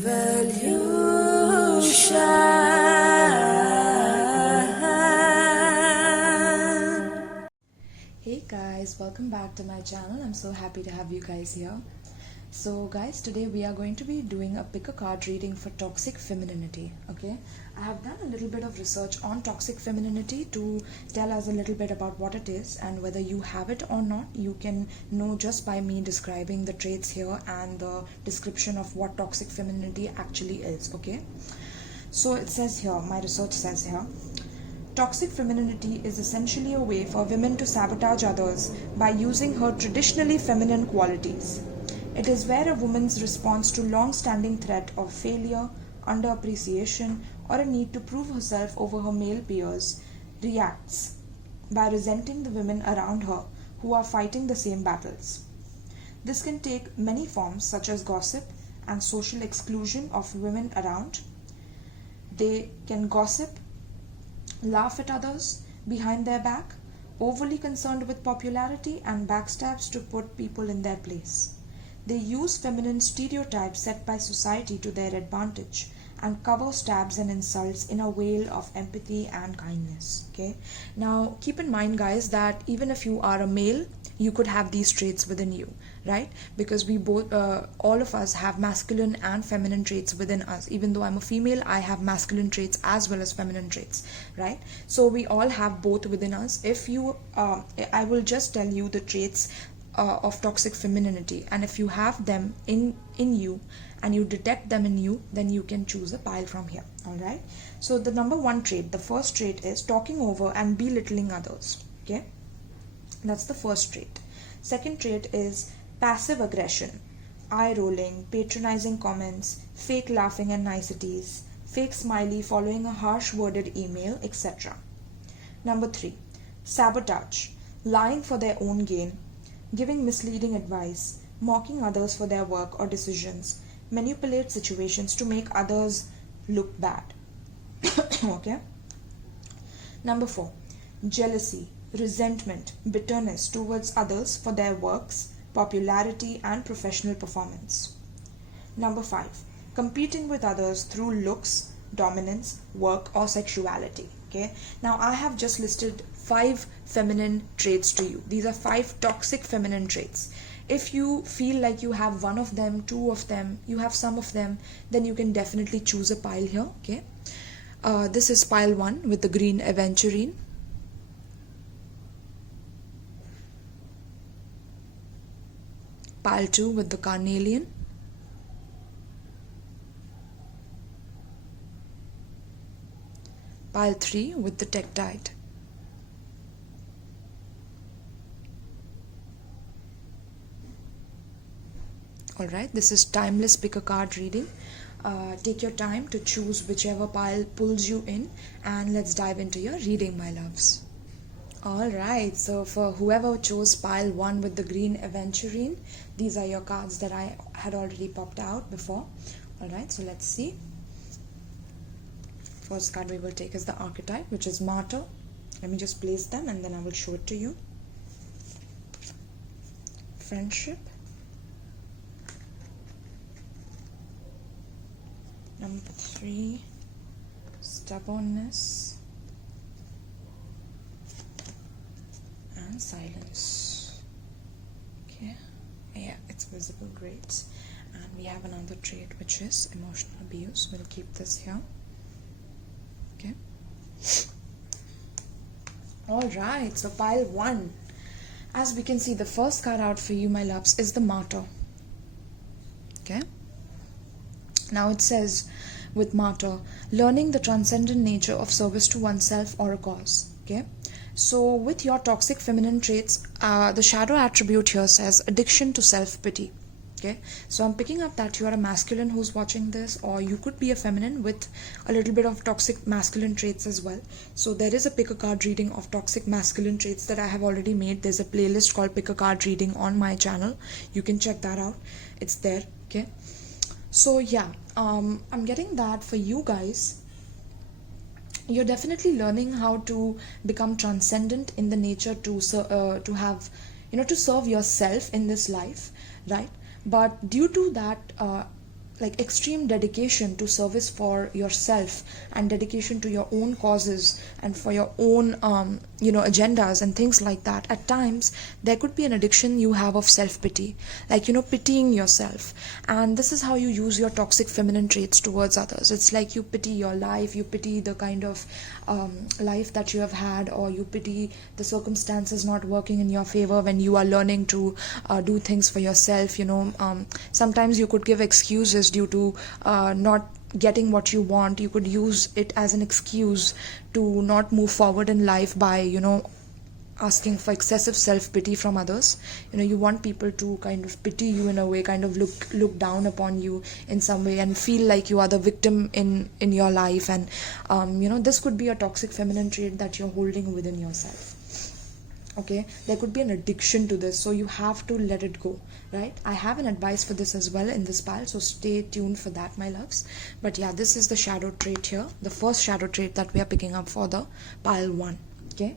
Hey guys, welcome back to my channel. I'm so happy to have you guys here. So guys, today we are going to be doing a pick a card reading for toxic femininity. Okay, I have done a little bit of research on toxic femininity to tell us a little bit about what it is, and whether you have it or not you can know just by me describing the traits here and the description of what toxic femininity actually is. Okay, so it says here, my research says here, toxic femininity is essentially a way for women to sabotage others by using her traditionally feminine qualities. It is where a woman's response to long-standing threat of failure, underappreciation, or a need to prove herself over her male peers reacts by resenting the women around her who are fighting the same battles. This can take many forms, such as gossip and social exclusion of women around. They can gossip, laugh at others behind their back, overly concerned with popularity, and backstabs to put people in their place. They use feminine stereotypes set by society to their advantage and cover stabs and insults in a veil of empathy and kindness. Okay, now keep in mind guys that even if you are a male, you could have these traits within you, right? Because we both all of us have masculine and feminine traits within us. Even though I'm a female, I have masculine traits as well as feminine traits, right? So we all have both within us. If you I will just tell you the traits of toxic femininity, and if you have them in you and you detect them in you, then you can choose a pile from here. All right, so the number one trait, the first trait, is talking over and belittling others. Okay, that's the first trait. Second trait is passive aggression, eye rolling, patronizing comments, fake laughing and niceties, fake smiley following a harsh worded email, etc. Number three, sabotage, lying for their own gain, giving misleading advice, mocking others for their work or decisions, manipulate situations to make others look bad. Okay. Number four, jealousy, resentment, bitterness towards others for their works, popularity, and professional performance. Number five, competing with others through looks, dominance, work, or sexuality. Okay, now I have just listed 5 feminine traits to you. These are 5 toxic feminine traits. If you feel like you have one of them, 2 of them, you have some of them, then you can definitely choose a pile here. Okay, this is pile 1 with the green aventurine. Pile 2 with the carnelian. Pile 3 with the tektite. Alright, this is timeless pick a card reading. Take your time to choose whichever pile pulls you in, and let's dive into your reading, my loves. Alright, so for whoever chose pile 1 with the green aventurine, these are your cards that I had already popped out before. Alright, so let's see. First card we will take is the archetype, which is martyr. Let me just place them and then I will show it to you. Friendship. Number 3, stubbornness. And silence. Okay, yeah, it's visible, great. And we have another trait, which is emotional abuse. We'll keep this here. Okay. Alright, so pile 1. As we can see, the first card out for you, my loves, is the martyr. Okay. Now it says with martyr, learning the transcendent nature of service to oneself or a cause. Okay. So with your toxic feminine traits, the shadow attribute here says addiction to self-pity. Okay, so I'm picking up that you are a masculine who's watching this, or you could be a feminine with a little bit of toxic masculine traits as well. So there is a pick a card reading of toxic masculine traits that I have already made. There's a playlist called pick a card reading on my channel. You can check that out. It's there. Okay, so yeah, I'm getting that for you guys. You're definitely learning how to become transcendent in the nature to have, to serve yourself in this life, right? But due to that like extreme dedication to service for yourself and dedication to your own causes and for your own agendas and things like that, at times there could be an addiction you have of self-pity, like pitying yourself. And this is how you use your toxic feminine traits towards others. It's like you pity your life, you pity the kind of life that you have had, or you pity the circumstances not working in your favor when you are learning to do things for yourself. Sometimes you could give excuses due to not getting what you want. You could use it as an excuse to not move forward in life by asking for excessive self-pity from others. You want people to kind of pity you in a way, kind of look down upon you in some way and feel like you are the victim in your life. And this could be a toxic feminine trait that you're holding within yourself. Okay, there could be an addiction to this, so you have to let it go, right? I have an advice for this as well in this pile, so stay tuned for that, my loves. But yeah, this is the shadow trait here, the first shadow trait that we are picking up for the pile 1. Okay,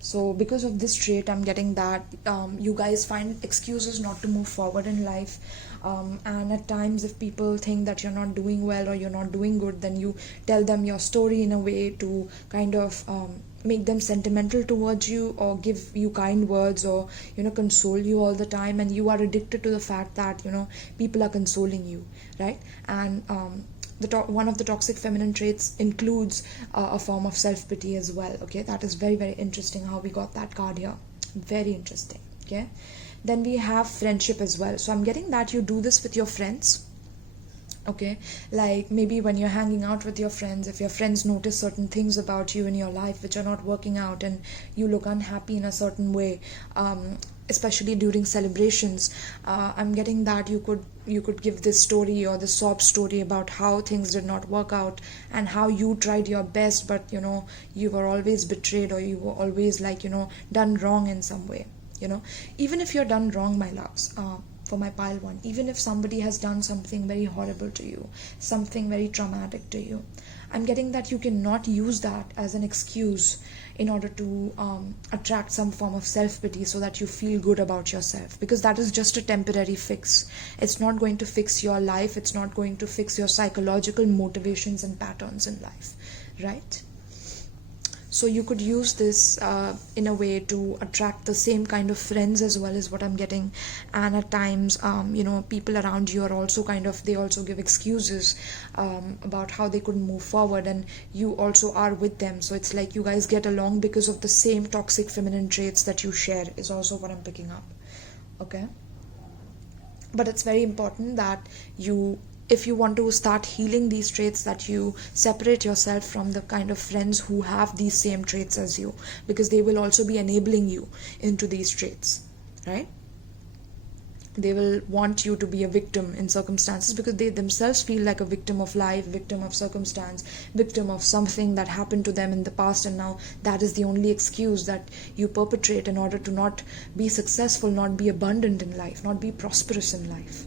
so because of this trait, I'm getting that you guys find excuses not to move forward in life. And at times, if people think that you're not doing well or you're not doing good, then you tell them your story in a way to kind of make them sentimental towards you, or give you kind words, or console you all the time. And you are addicted to the fact that people are consoling you, right? And one of the toxic feminine traits includes a form of self-pity as well. Okay, that is very, very interesting how we got that card here. Very interesting. Okay, then we have friendship as well. So I'm getting that you do this with your friends. Okay, like maybe when you're hanging out with your friends, if your friends notice certain things about you in your life which are not working out, and you look unhappy in a certain way, especially during celebrations, I'm getting that you could give this story or this sob story about how things did not work out and how you tried your best, but you were always betrayed, or you were always done wrong in some way. Even if you're done wrong, my loves, for my pile 1, even if somebody has done something very horrible to you, something very traumatic to you, I'm getting that you cannot use that as an excuse in order to attract some form of self-pity so that you feel good about yourself, because that is just a temporary fix. It's not going to fix your life. It's not going to fix your psychological motivations and patterns in life, right? So you could use this in a way to attract the same kind of friends as well, as what I'm getting. And at times, people around you are also they also give excuses about how they couldn't move forward, and you also are with them. So it's like you guys get along because of the same toxic feminine traits that you share, is also what I'm picking up. Okay? But it's very important that if you want to start healing these traits, that you separate yourself from the kind of friends who have these same traits as you, because they will also be enabling you into these traits, right? They will want you to be a victim in circumstances, because they themselves feel like a victim of life, victim of circumstance, victim of something that happened to them in the past, and now that is the only excuse that you perpetrate in order to not be successful, not be abundant in life, not be prosperous in life,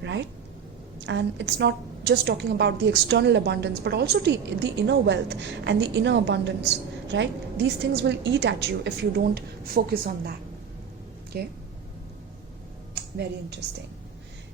right? And it's not just talking about the external abundance, but also the inner wealth and the inner abundance, right? These things will eat at you if you don't focus on that. Okay, very interesting.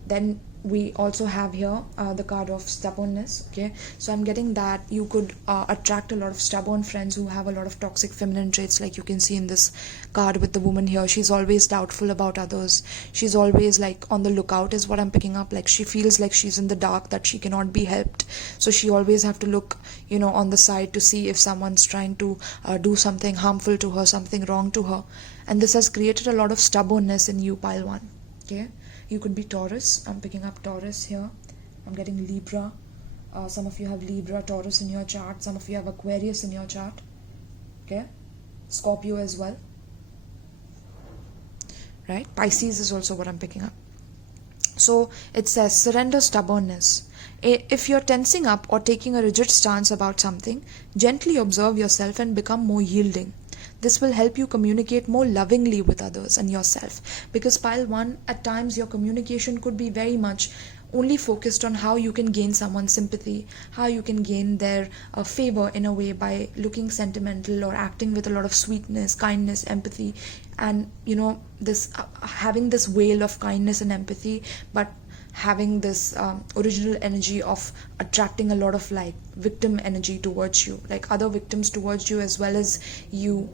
Then we also have here the card of stubbornness. Okay, so I'm getting that you could attract a lot of stubborn friends who have a lot of toxic feminine traits, like you can see in this card with the woman here. She's always doubtful about others. She's always on the lookout, is what I'm picking up. Like she feels like she's in the dark, that she cannot be helped, so she always have to look on the side to see if someone's trying to do something harmful to her, something wrong to her. And this has created a lot of stubbornness in you, pile 1. Okay, you could be Taurus. I'm picking up Taurus here. I'm getting Libra. Some of you have Libra, Taurus in your chart. Some of you have Aquarius in your chart. Okay, Scorpio as well, right? Pisces is also what I'm picking up. So it says surrender stubbornness. If you're tensing up or taking a rigid stance about something, gently observe yourself and become more yielding. This will help you communicate more lovingly with others and yourself, because pile 1, at times your communication could be very much only focused on how you can gain someone's sympathy, how you can gain their favor in a way by looking sentimental or acting with a lot of sweetness, kindness, empathy, and this having this veil of kindness and empathy, but having this original energy of attracting a lot of like victim energy towards you, like other victims towards you, as well as you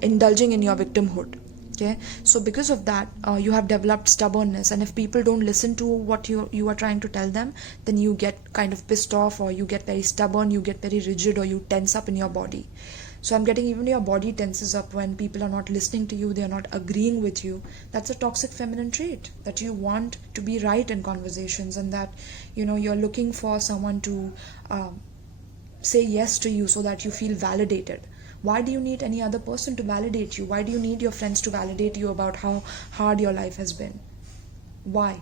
indulging in your victimhood. Okay, so because of that, you have developed stubbornness, and if people don't listen to what you are trying to tell them, then you get kind of pissed off, or you get very stubborn, you get very rigid, or you tense up in your body. So I'm getting even your body tenses up when people are not listening to you, they are not agreeing with you. That's a toxic feminine trait, that you want to be right in conversations, and that you're looking for someone to say yes to you so that you feel validated. Why do you need any other person to validate you? Why do you need your friends to validate you about how hard your life has been? Why?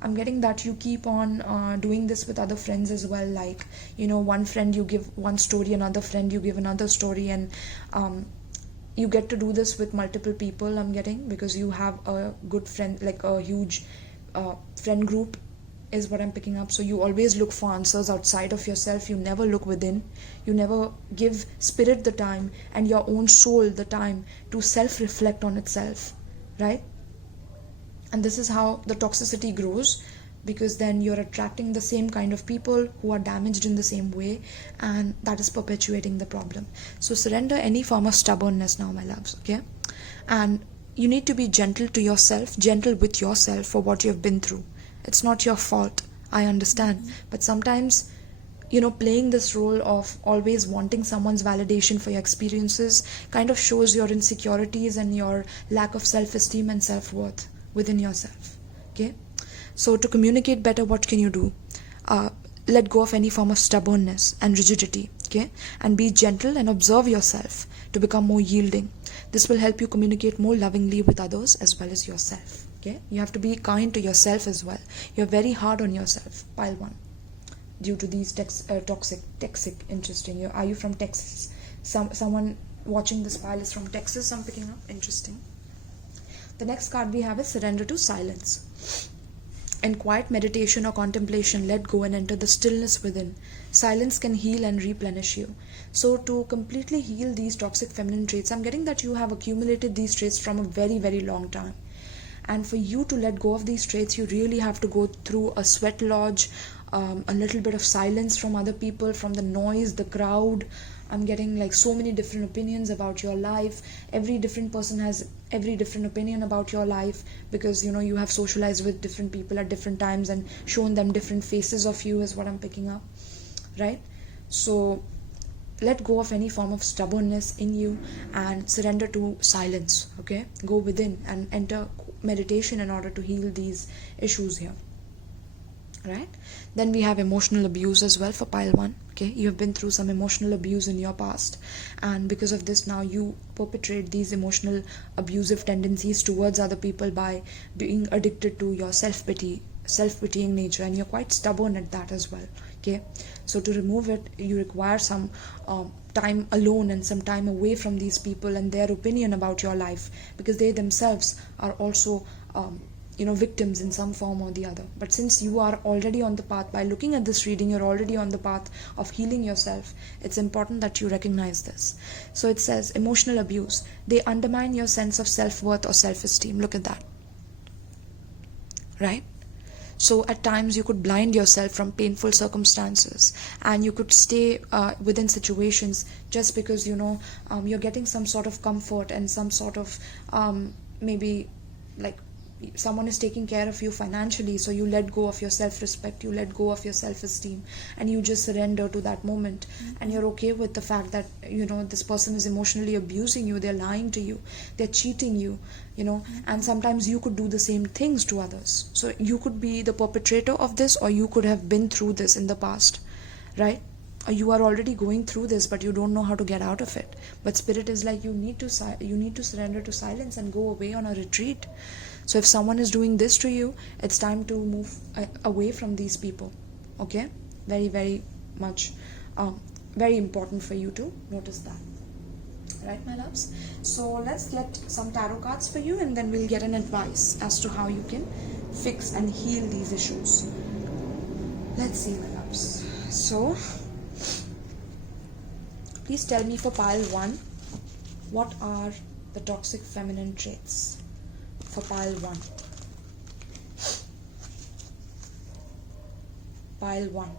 I'm getting that you keep on doing this with other friends as well. Like, one friend you give one story, another friend you give another story, and you get to do this with multiple people, I'm getting, because you have a good friend, like a huge friend group is what I'm picking up. So you always look for answers outside of yourself. You never look within. You never give spirit the time and your own soul the time to self-reflect on itself, right? And this is how the toxicity grows, because then you're attracting the same kind of people who are damaged in the same way, and that is perpetuating the problem. So surrender any form of stubbornness now, my loves, okay? And you need to be gentle to yourself, gentle with yourself for what you've been through. It's not your fault, I understand. But sometimes, playing this role of always wanting someone's validation for your experiences kind of shows your insecurities and your lack of self-esteem and self-worth within yourself, okay? So to communicate better, what can you do? Let go of any form of stubbornness and rigidity, okay? And be gentle and observe yourself to become more yielding. This will help you communicate more lovingly with others as well as yourself, okay? You have to be kind to yourself as well. You're very hard on yourself, pile 1, due to these toxic, interesting. Are you from Texas? Someone watching this pile is from Texas, I'm picking up. Interesting. The next card we have is surrender to silence. In quiet meditation or contemplation, let go and enter the stillness within. Silence can heal and replenish you. So to completely heal these toxic feminine traits, I'm getting that you have accumulated these traits from a very, very long time. And for you to let go of these traits, you really have to go through a sweat lodge, a little bit of silence from other people, from the noise, the crowd. I'm getting like so many different opinions about your life. Every different person has every different opinion about your life, because you have socialized with different people at different times and shown them different faces of you, is what I'm picking up, right? So let go of any form of stubbornness in you and surrender to silence, okay? Go within and enter meditation in order to heal these issues here, right? Then we have emotional abuse as well for pile 1, okay? You have been through some emotional abuse in your past, and because of this now you perpetrate these emotional abusive tendencies towards other people by being addicted to your self-pitying nature, and you're quite stubborn at that as well, okay? So to remove it, you require some time alone and some time away from these people and their opinion about your life, because they themselves are also victims in some form or the other. But since you are already on the path, by looking at this reading, you're already on the path of healing yourself. It's important that you recognize this. So it says emotional abuse, they undermine your sense of self-worth or self-esteem. Look at that, right? So at times you could blind yourself from painful circumstances, and you could stay within situations just because you're getting some sort of comfort and some sort of maybe like someone is taking care of you financially, so you let go of your self-respect, you let go of your self-esteem, and you just surrender to that moment. And you're okay with the fact that this person is emotionally abusing you, they're lying to you, they're cheating you, and sometimes you could do the same things to others. So you could be the perpetrator of this, or you could have been through this in the past, right? Or you are already going through this, but you don't know how to get out of it. But spirit is like, you need to surrender to silence and go away on a retreat. So if someone is doing this to you, it's time to move away from these people, okay? Very, very much very important for you to notice that, right, my loves? So let's get some tarot cards for you, and then we'll get an advice as to how you can fix and heal these issues. Let's see, my loves. So please tell me for pile 1, what are the toxic feminine traits for pile 1? pile 1.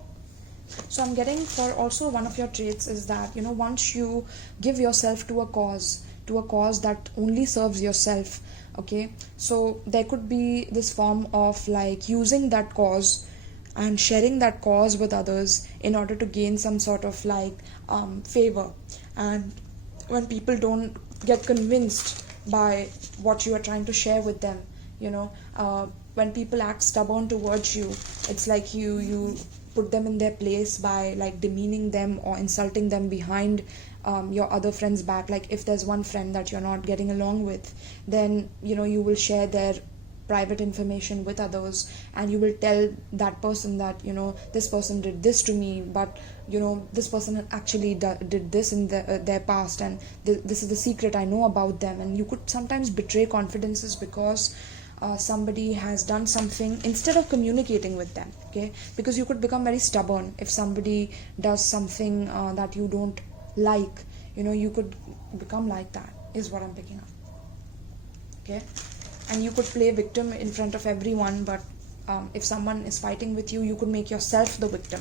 So I'm getting for also one of your traits is that, once you give yourself to a cause that only serves yourself, okay, so there could be this form of like using that cause and sharing that cause with others in order to gain some sort of like favor. And when people don't get convinced by what you are trying to share with them, when people act stubborn towards you, it's like you put them in their place by like demeaning them or insulting them behind your other friends' back. Like if there's one friend that you're not getting along with, then you will share their private information with others, and you will tell that person that this person did this to me, but this person actually did this in their past, and this is the secret I know about them. And you could sometimes betray confidences because somebody has done something instead of communicating with them, okay, because you could become very stubborn if somebody does something that you don't like. You could become like that, is what I'm picking up, okay. And you could play victim in front of everyone, but if someone is fighting with you, you could make yourself the victim.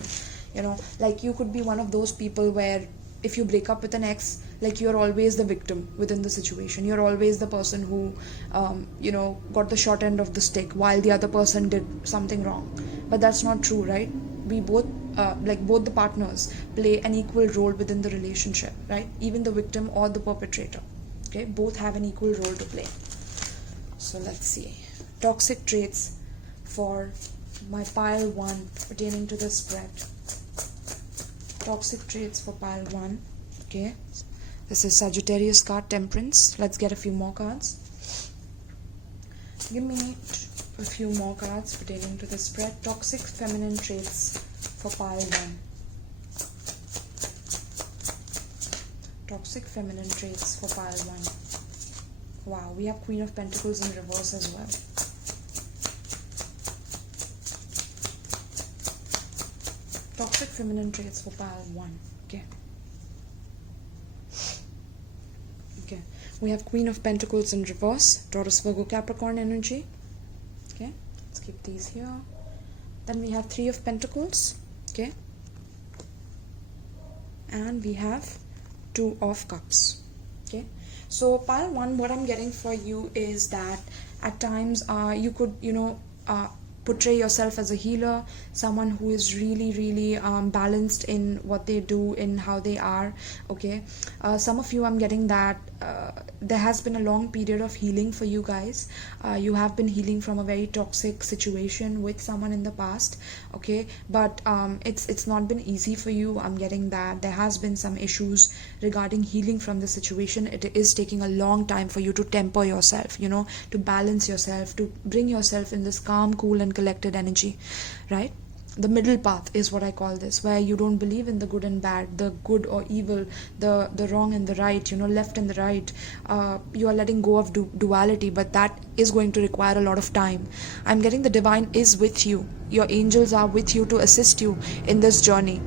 Like you could be one of those people where if you break up with an ex, like you're always the victim within the situation. You're always the person who got the short end of the stick while the other person did something wrong. But that's not true, right? We both both the partners play an equal role within the relationship, right? Even the victim or the perpetrator, okay, both have an equal role to play. So let's see toxic traits for my pile 1 pertaining to the spread. Toxic traits for pile 1, okay. This is Sagittarius card, Temperance. Let's get a few more cards. Give me a few more cards pertaining to the spread. Toxic feminine traits for pile 1. Toxic feminine traits for pile 1. Wow, we have Queen of Pentacles in reverse as well. Toxic feminine traits for pile 1. Okay. Okay. We have Queen of Pentacles in reverse, Taurus, Virgo, Capricorn energy. Okay. Let's keep these here. Then we have 3 of Pentacles. Okay. And we have 2 of Cups. Okay. So pile 1, what I'm getting for you is that at times you could portray yourself as a healer, someone who is really balanced in what they do, in how they are, okay. Some of you, I'm getting that there has been a long period of healing for you guys. You have been healing from a very toxic situation with someone in the past, okay, but it's not been easy for you. I'm getting that there has been some issues regarding healing from the situation. It is taking a long time for you to temper yourself, to balance yourself, to bring yourself in this calm, cool and collected energy, right? The middle path is what I call this, where you don't believe in the good and bad, the good or evil, the wrong and the right, left and the right. You are letting go of duality, but that is going to require a lot of time. I'm getting the divine is with you. Your angels are with you to assist you in this journey.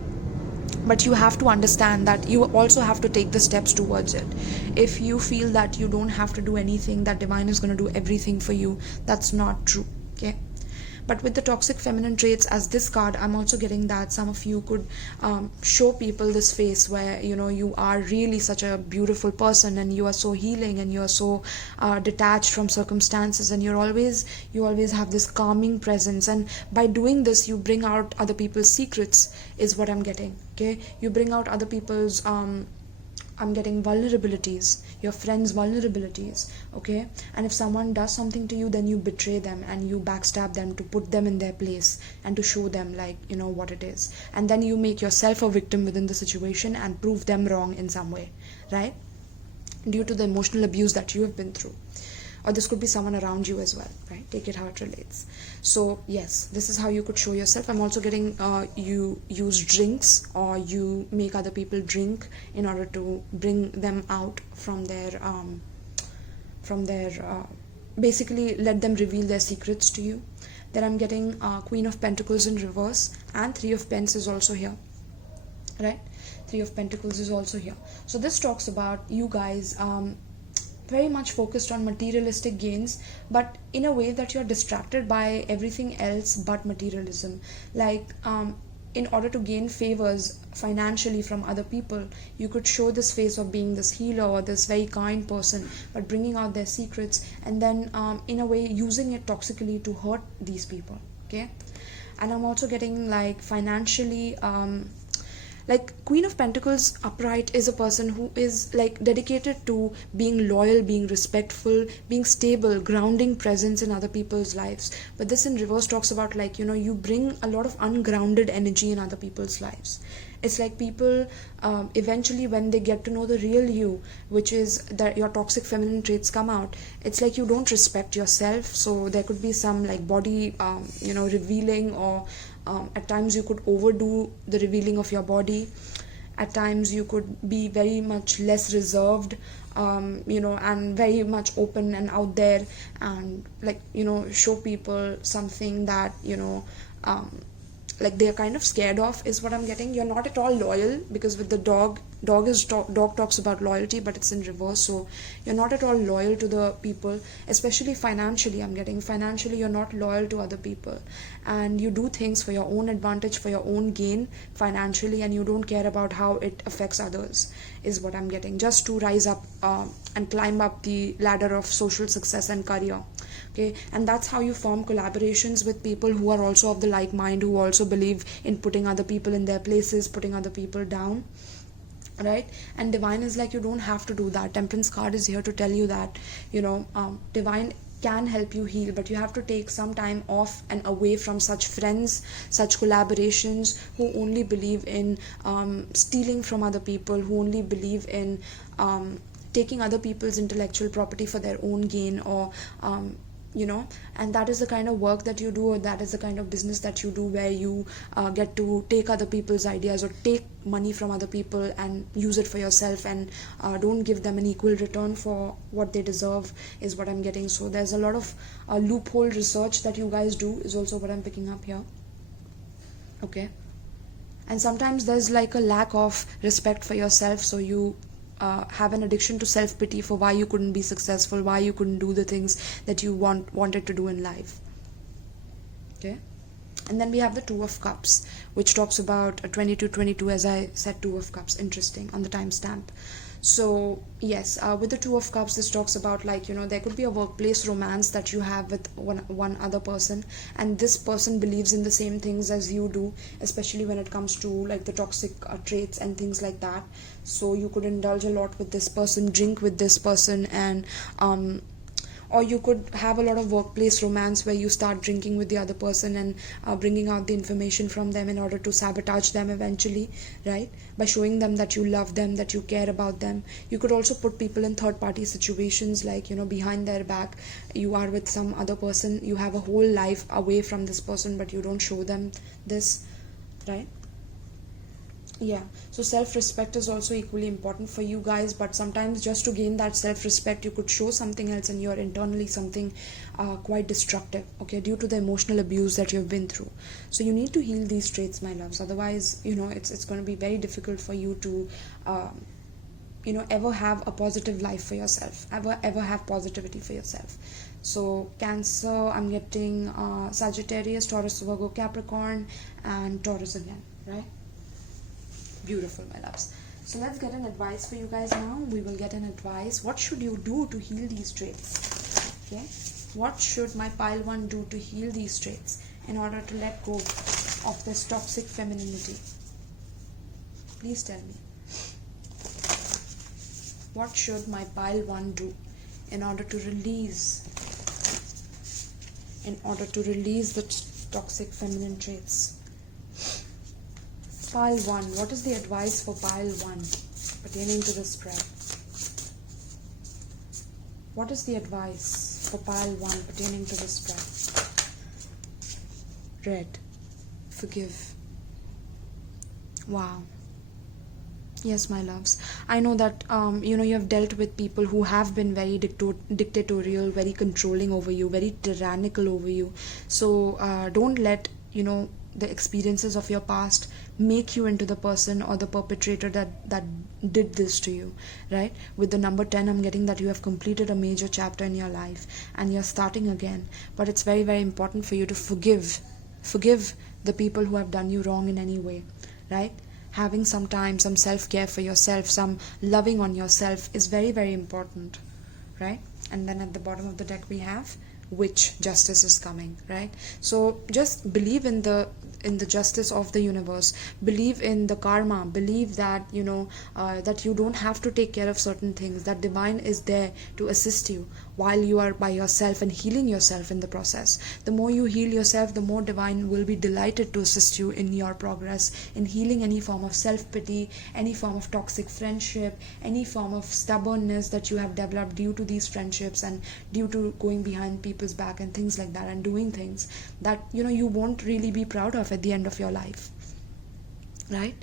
But you have to understand that you also have to take the steps towards it. If you feel that you don't have to do anything, that divine is going to do everything for you, that's not true, okay. But with the toxic feminine traits as this card, I'm also getting that some of you could show people this face where you are really such a beautiful person, and you are so healing, and you are so detached from circumstances, and you always have this calming presence, and by doing this you bring out other people's secrets, is what I'm getting, okay. You bring out other people's I'm getting vulnerabilities, your friends' vulnerabilities, okay. And if someone does something to you, then you betray them and you backstab them to put them in their place and to show them what it is. And then you make yourself a victim within the situation and prove them wrong in some way, right? Due to the emotional abuse that you have been through. Or this could be someone around you as well, right? Take it how it relates. So yes, this is how you could show yourself. I'm also getting you use drinks, or you make other people drink in order to bring them out from their basically let them reveal their secrets to you. Then I'm getting Queen of Pentacles in reverse, and 3 of Pence is also here, right? 3 of Pentacles is also here. So this talks about you guys very much focused on materialistic gains, but in a way that you're distracted by everything else but materialism. Like, in order to gain favors financially from other people, you could show this face of being this healer or this very kind person, but bringing out their secrets, and then in a way using it toxically to hurt these people. Okay. And I'm also getting like financially, like Queen of Pentacles upright is a person who is like dedicated to being loyal, being respectful, being stable, grounding presence in other people's lives. But this in reverse talks about, like, you bring a lot of ungrounded energy in other people's lives. It's like people, eventually when they get to know the real you, which is that your toxic feminine traits come out, it's like you don't respect yourself. So there could be some like body revealing, or at times you could overdo the revealing of your body. At times you could be very much less reserved, and very much open and out there, and like show people something that like they're kind of scared of, is what I'm getting. You're not at all loyal, because with the dog talks about loyalty, but it's in reverse. So you're not at all loyal to the people, especially financially. I'm getting financially you're not loyal to other people, and you do things for your own advantage, for your own gain financially, and you don't care about how it affects others, is what I'm getting, just to rise up and climb up the ladder of social success and career. Okay. And that's how you form collaborations with people who are also of the like mind, who also believe in putting other people in their places, putting other people down, right? And divine is like, you don't have to do that. Temperance card is here to tell you that divine can help you heal, but you have to take some time off and away from such friends, such collaborations who only believe in stealing from other people, who only believe in taking other people's intellectual property for their own gain, or and that is the kind of work that you do, or that is the kind of business that you do, where you get to take other people's ideas, or take money from other people and use it for yourself, and don't give them an equal return for what they deserve, is what I'm getting. So there's a lot of loophole research that you guys do, is also what I'm picking up here. Okay. And sometimes there's like a lack of respect for yourself, so you have an addiction to self-pity for why you couldn't be successful, why you couldn't do the things that you wanted to do in life. Okay. And then we have the Two of Cups, which talks about 2222, as I said, Two of Cups. Interesting, on the timestamp. So yes, with the Two of Cups, this talks about, like, there could be a workplace romance that you have with one other person, and this person believes in the same things as you do, especially when it comes to like the toxic traits and things like that. So you could indulge a lot with this person, drink with this person, and or you could have a lot of workplace romance where you start drinking with the other person and bringing out the information from them in order to sabotage them eventually, right? By showing them that you love them, that you care about them. You could also put people in third party situations, like, behind their back, you are with some other person, you have a whole life away from this person, but you don't show them this, right? Yeah, so self-respect is also equally important for you guys, but sometimes just to gain that self-respect, you could show something else, and you're internally something quite destructive, okay, due to the emotional abuse that you've been through. So you need to heal these traits, my loves. Otherwise, it's going to be very difficult for you to ever have a positive life for yourself, ever have positivity for yourself. So Cancer, I'm getting Sagittarius, Taurus, Virgo, Capricorn, and Taurus again, right? Beautiful, my loves. So let's get an advice for you guys now. We will get an advice. What should you do to heal these traits? Okay. What should my pile 1 do to heal these traits in order to let go of this toxic femininity? Please tell me. What should my pile 1 do in order to release the toxic feminine traits? Pile 1. What is the advice for pile 1 pertaining to the spread? What is the advice for pile 1 pertaining to the spread? Red. Forgive. Wow. Yes, my loves. I know that you have dealt with people who have been very dictatorial, very controlling over you, very tyrannical over you. So don't let the experiences of your past make you into the person or the perpetrator that did this to you, right? With the number 10, I'm getting that you have completed a major chapter in your life and you're starting again. But it's very, very important for you to forgive the people who have done you wrong in any way, right? Having some time, some self-care for yourself, some loving on yourself is very, very important, right? And then at the bottom of the deck we have which justice is coming, right? So just believe in the justice of the universe, believe in the karma, believe that that you don't have to take care of certain things, that divine is there to assist you while you are by yourself and healing yourself in the process. The more you heal yourself, the more divine will be delighted to assist you in your progress, in healing any form of self-pity, any form of toxic friendship, any form of stubbornness that you have developed due to these friendships and due to going behind people's back and things like that, and doing things that you won't really be proud of at the end of your life, right?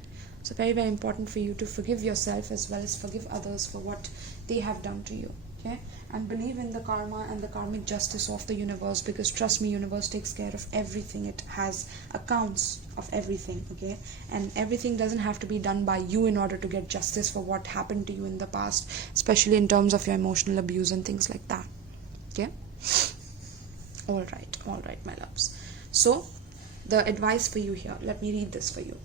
So very, very important for you to forgive yourself as well as forgive others for what they have done to you, okay? And believe in the karma and the karmic justice of the universe, because trust me, universe takes care of everything. It has accounts of everything, okay? And everything doesn't have to be done by you in order to get justice for what happened to you in the past, especially in terms of your emotional abuse and things like that, okay? All right, my loves. So the advice for you here, let me read this for you.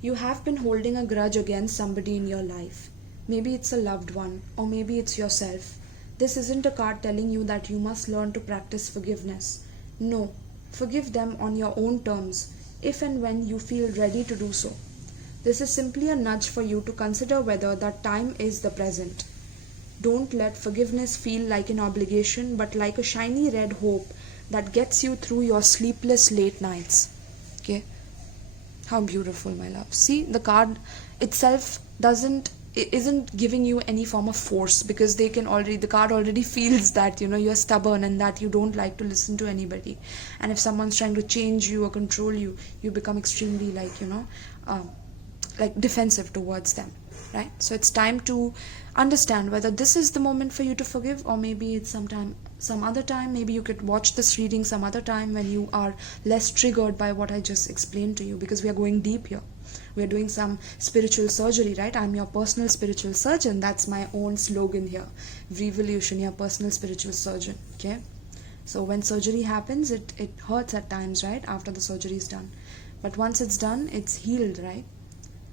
You have been holding a grudge against somebody in your life. Maybe it's a loved one, or maybe it's yourself. This isn't a card telling you that you must learn to practice forgiveness. No, forgive them on your own terms, if and when you feel ready to do so. This is simply a nudge for you to consider whether that time is the present. Don't let forgiveness feel like an obligation, but like a shiny red hope that gets you through your sleepless late nights. Okay? How beautiful, my love. See, the card itself isn't giving you any form of force, because the card already feels that you're stubborn and that you don't like to listen to anybody. And if someone's trying to change you or control you, you become extremely like defensive towards them, right? So it's time to understand whether this is the moment for you to forgive, or maybe it's some other time. Maybe you could watch this reading some other time when you are less triggered by what I just explained to you, because we are going deep here. We are doing some spiritual surgery, right? I'm your personal spiritual surgeon. That's my own slogan here. Revolution, your personal spiritual surgeon, okay? So when surgery happens, it hurts at times, right? After the surgery is done. But once it's done, it's healed, right?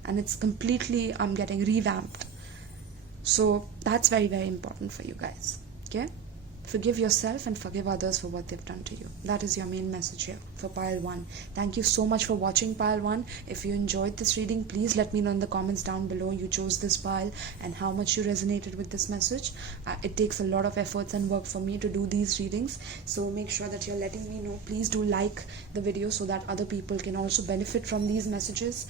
And it's completely, I'm getting revamped. So that's very, very important for you guys, okay? Forgive yourself and forgive others for what they've done to you. That is your main message here for pile 1. Thank you so much for watching pile 1. If you enjoyed this reading, please let me know in the comments down below you chose this pile and how much you resonated with this message. It takes a lot of efforts and work for me to do these readings, so make sure that you're letting me know. Please do like the video so that other people can also benefit from these messages.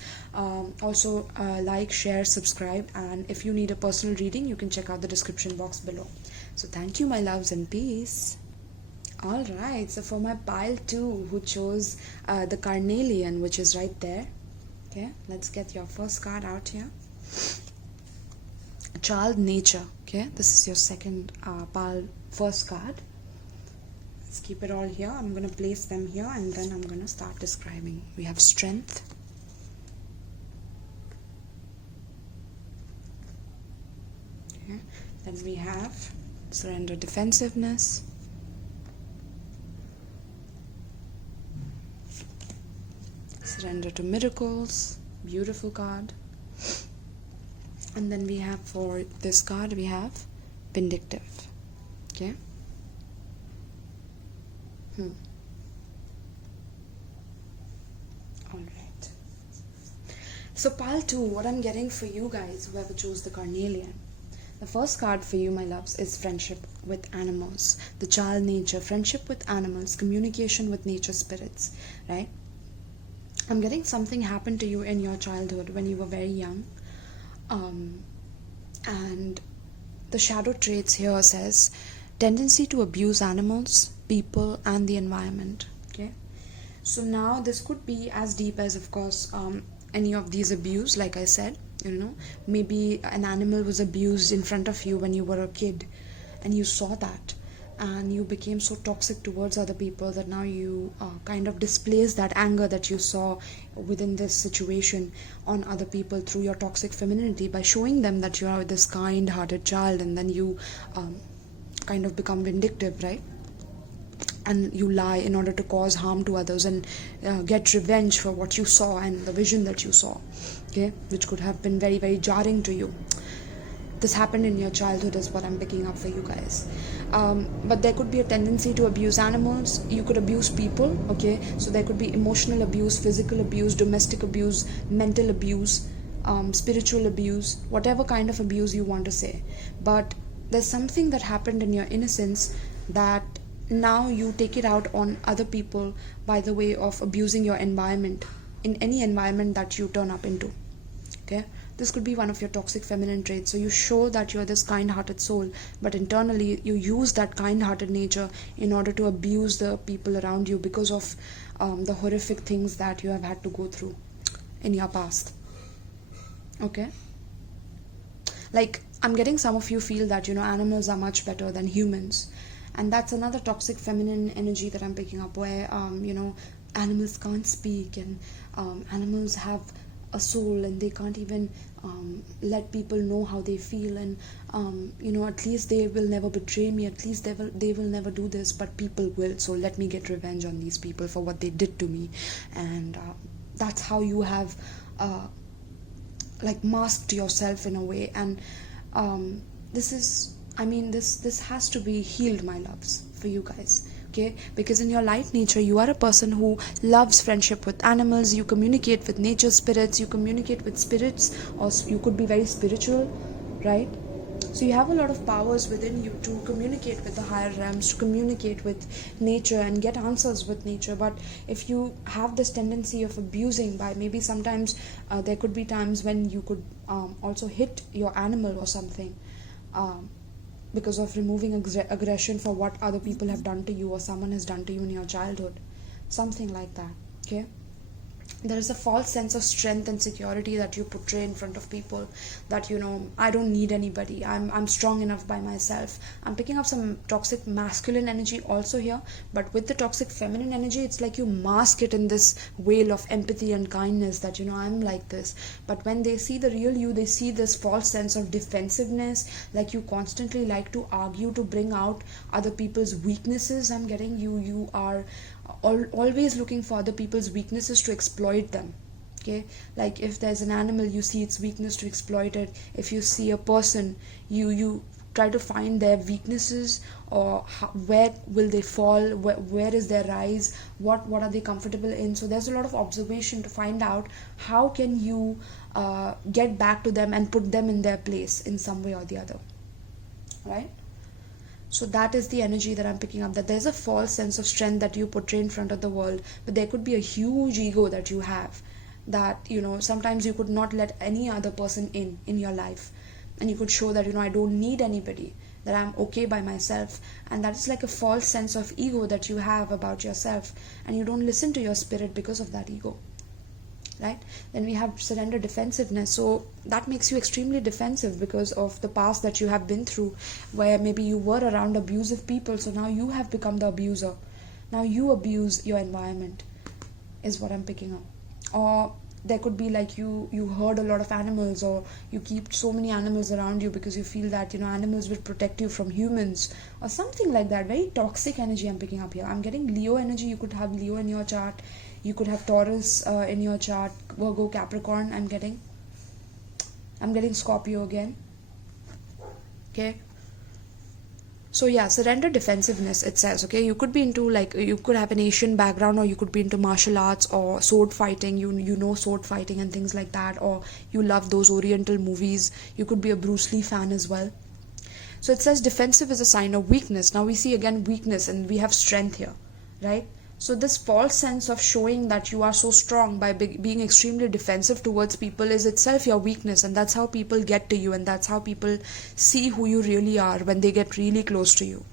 Also like, share, subscribe, and if you need a personal reading, you can check out the description box below. So thank you, my loves, and peace. Alright, so for my pile 2 who chose the carnelian, which is right there, okay, let's get your first card out here. Child nature, okay, this is your second pile, first card. Let's keep it all here. I'm going to place them here and then I'm going to start describing. We have strength, okay, then we have surrender, defensiveness, surrender to miracles, beautiful card. And then we have, for this card, we have vindictive, okay. Alright, so pile 2, what I'm getting for you guys, whoever chose the carnelian, the first card for you, my loves, is friendship with animals, the child nature, friendship with animals, communication with nature spirits, right? I'm getting something happened to you in your childhood when you were very young, and the shadow traits here says tendency to abuse animals, people, and the environment, okay? So now this could be as deep as, of course, any of these abuse, like I said. Maybe an animal was abused in front of you when you were a kid and you saw that, and you became so toxic towards other people that now you kind of displace that anger that you saw within this situation on other people through your toxic femininity by showing them that you are this kind-hearted child, and then you kind of become vindictive, right? And you lie in order to cause harm to others and get revenge for what you saw and the vision that you saw, okay, which could have been very, very jarring to you. This happened in your childhood is what I'm picking up for you guys. But there could be a tendency to abuse animals. You could abuse people, okay? So there could be emotional abuse, physical abuse, domestic abuse, mental abuse, spiritual abuse, whatever kind of abuse you want to say. But there's something that happened in your innocence that now you take it out on other people by the way of abusing your environment, in any environment that you turn up into, okay? This could be one of your toxic feminine traits. So you show that you're this kind-hearted soul, but internally you use that kind-hearted nature in order to abuse the people around you because of the horrific things that you have had to go through in your past, okay? Like, I'm getting some of you feel that, animals are much better than humans. And that's another toxic feminine energy that I'm picking up, where, animals can't speak, and animals have a soul, and they can't even let people know how they feel, and at least they will never betray me, at least they will never do this, but people will, so let me get revenge on these people for what they did to me. And that's how you have masked yourself in a way. And this has to be healed, my loves, for you guys, okay? Because in your light nature, you are a person who loves friendship with animals, you communicate with nature spirits, you communicate with spirits, or you could be very spiritual, right? So you have a lot of powers within you to communicate with the higher realms, to communicate with nature and get answers with nature. But if you have this tendency of abusing by maybe sometimes there could be times when you could also hit your animal or something, because of removing aggression for what other people have done to you or someone has done to you in your childhood, something like that, okay? There is a false sense of strength and security that you portray in front of people, that I don't need anybody, I'm strong enough by myself. I'm picking up some toxic masculine energy also here, but with the toxic feminine energy, it's like you mask it in this veil of empathy and kindness that I'm like this. But when they see the real you, they see this false sense of defensiveness, like you constantly like to argue to bring out other people's weaknesses. I'm getting you are always looking for other people's weaknesses to exploit them, okay? Like if there's an animal, you see its weakness to exploit it. If you see a person, you try to find their weaknesses, or where will they fall, where is their rise, what are they comfortable in. So there's a lot of observation to find out how can you get back to them and put them in their place in some way or the other, right? So that is the energy that I'm picking up, that there's a false sense of strength that you portray in front of the world, but there could be a huge ego that you have, that sometimes you could not let any other person in your life, and you could show that I don't need anybody, that I'm okay by myself. And that is like a false sense of ego that you have about yourself, and you don't listen to your spirit because of that ego, right? Then we have surrender defensiveness. So that makes you extremely defensive because of the past that you have been through, where maybe you were around abusive people, so now you have become the abuser. Now you abuse your environment, is what I'm picking up. Or there could be like you herd a lot of animals, or you keep so many animals around you because you feel that animals will protect you from humans, or something like that. Very toxic energy I'm picking up here. I'm getting Leo energy. You could have Leo in your chart, you could have Taurus in your chart, Virgo, Capricorn. I'm getting Scorpio again, okay? So yeah, surrender defensiveness, it says, okay? You could be into, like, you could have an Asian background, or you could be into martial arts or sword fighting, you know sword fighting and things like that, or you love those Oriental movies. You could be a Bruce Lee fan as well. So it says defensive is a sign of weakness. Now we see again weakness, and we have strength here, right? So this false sense of showing that you are so strong by being extremely defensive towards people is itself your weakness, and that's how people get to you, and that's how people see who you really are when they get really close to you.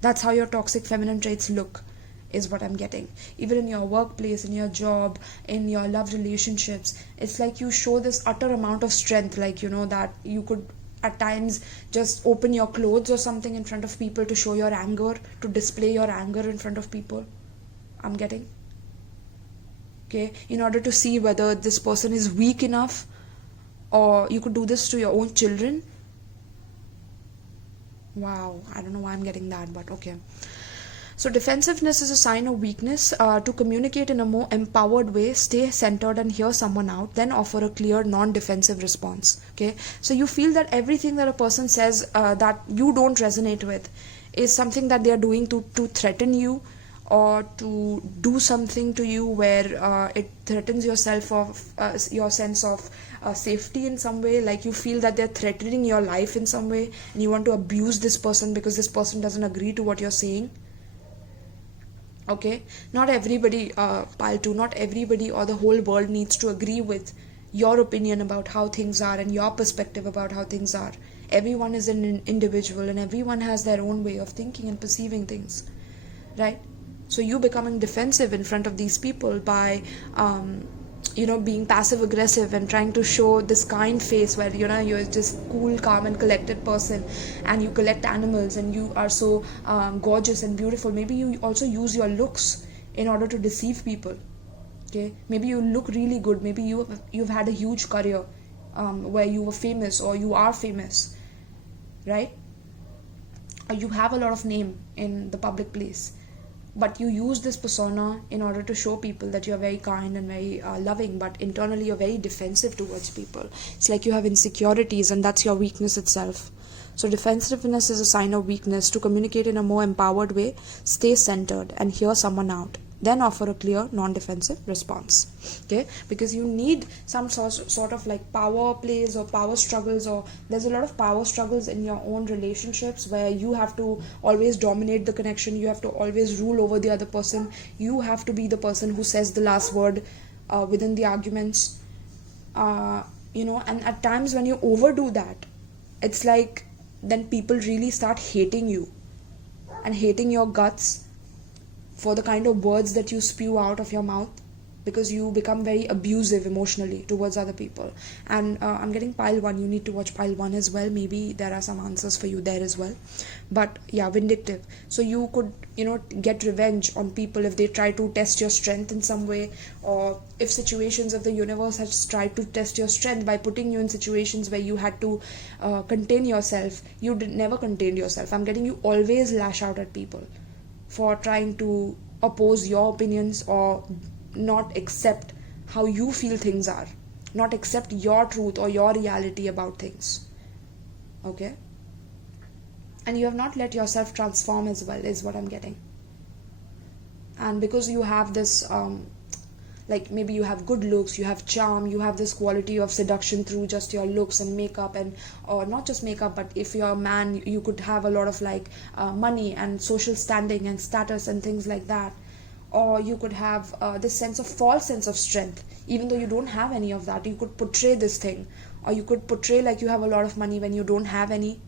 That's how your toxic feminine traits look, is what I'm getting. Even in your workplace, in your job, in your love relationships, it's like you show this utter amount of strength, like that you could at times just open your clothes or something in front of people to show your anger, to display your anger in front of people. I'm getting, okay, in order to see whether this person is weak enough. Or you could do this to your own children. Wow, I don't know why I'm getting that, but okay. So defensiveness is a sign of weakness. To communicate in a more empowered way, stay centered and hear someone out, then offer a clear non-defensive response. Okay, so you feel that everything that a person says that you don't resonate with is something that they are doing to threaten you, or to do something to you where it threatens your sense of safety in some way. Like you feel that they're threatening your life in some way, and you want to abuse this person because this person doesn't agree to what you're saying. Okay, not everybody, pile 2, not everybody or the whole world needs to agree with your opinion about how things are and your perspective about how things are. Everyone is an individual, and everyone has their own way of thinking and perceiving things, right? So you becoming defensive in front of these people by being passive aggressive and trying to show this kind face where you're just cool, calm and collected person, and you collect animals and you are so gorgeous and beautiful. Maybe you also use your looks in order to deceive people. Okay, maybe you look really good, maybe you've had a huge career where you were famous or you are famous, right? Or you have a lot of name in the public place, but you use this persona in order to show people that you're very kind and very loving, but internally you're very defensive towards people. It's like you have insecurities, and that's your weakness itself. So defensiveness is a sign of weakness. To communicate in a more empowered way, stay centered and hear someone out, then offer a clear non-defensive response. Okay, because you need some sort of like power plays or power struggles, or there's a lot of power struggles in your own relationships where you have to always dominate the connection, you have to always rule over the other person, you have to be the person who says the last word within the arguments, and at times when you overdo that, it's like then people really start hating you and hating your guts for the kind of words that you spew out of your mouth, because you become very abusive emotionally towards other people. And I'm getting pile 1, you need to watch pile 1 as well. Maybe there are some answers for you there as well. But yeah, vindictive. So you could get revenge on people if they try to test your strength in some way, or if situations of the universe has tried to test your strength by putting you in situations where you had to contain yourself. You never contained yourself. I'm getting you always lash out at people for trying to oppose your opinions or not accept how you feel things are, not accept your truth or your reality about things. Okay, and you have not let yourself transform as well, is what I'm getting. And because you have this like maybe you have good looks, you have charm, you have this quality of seduction through just your looks and makeup, and or not just makeup, but if you're a man, you could have a lot of like money and social standing and status and things like that. Or you could have this false sense of strength, even though you don't have any of that. You could portray this thing, or you could portray like you have a lot of money when you don't have any.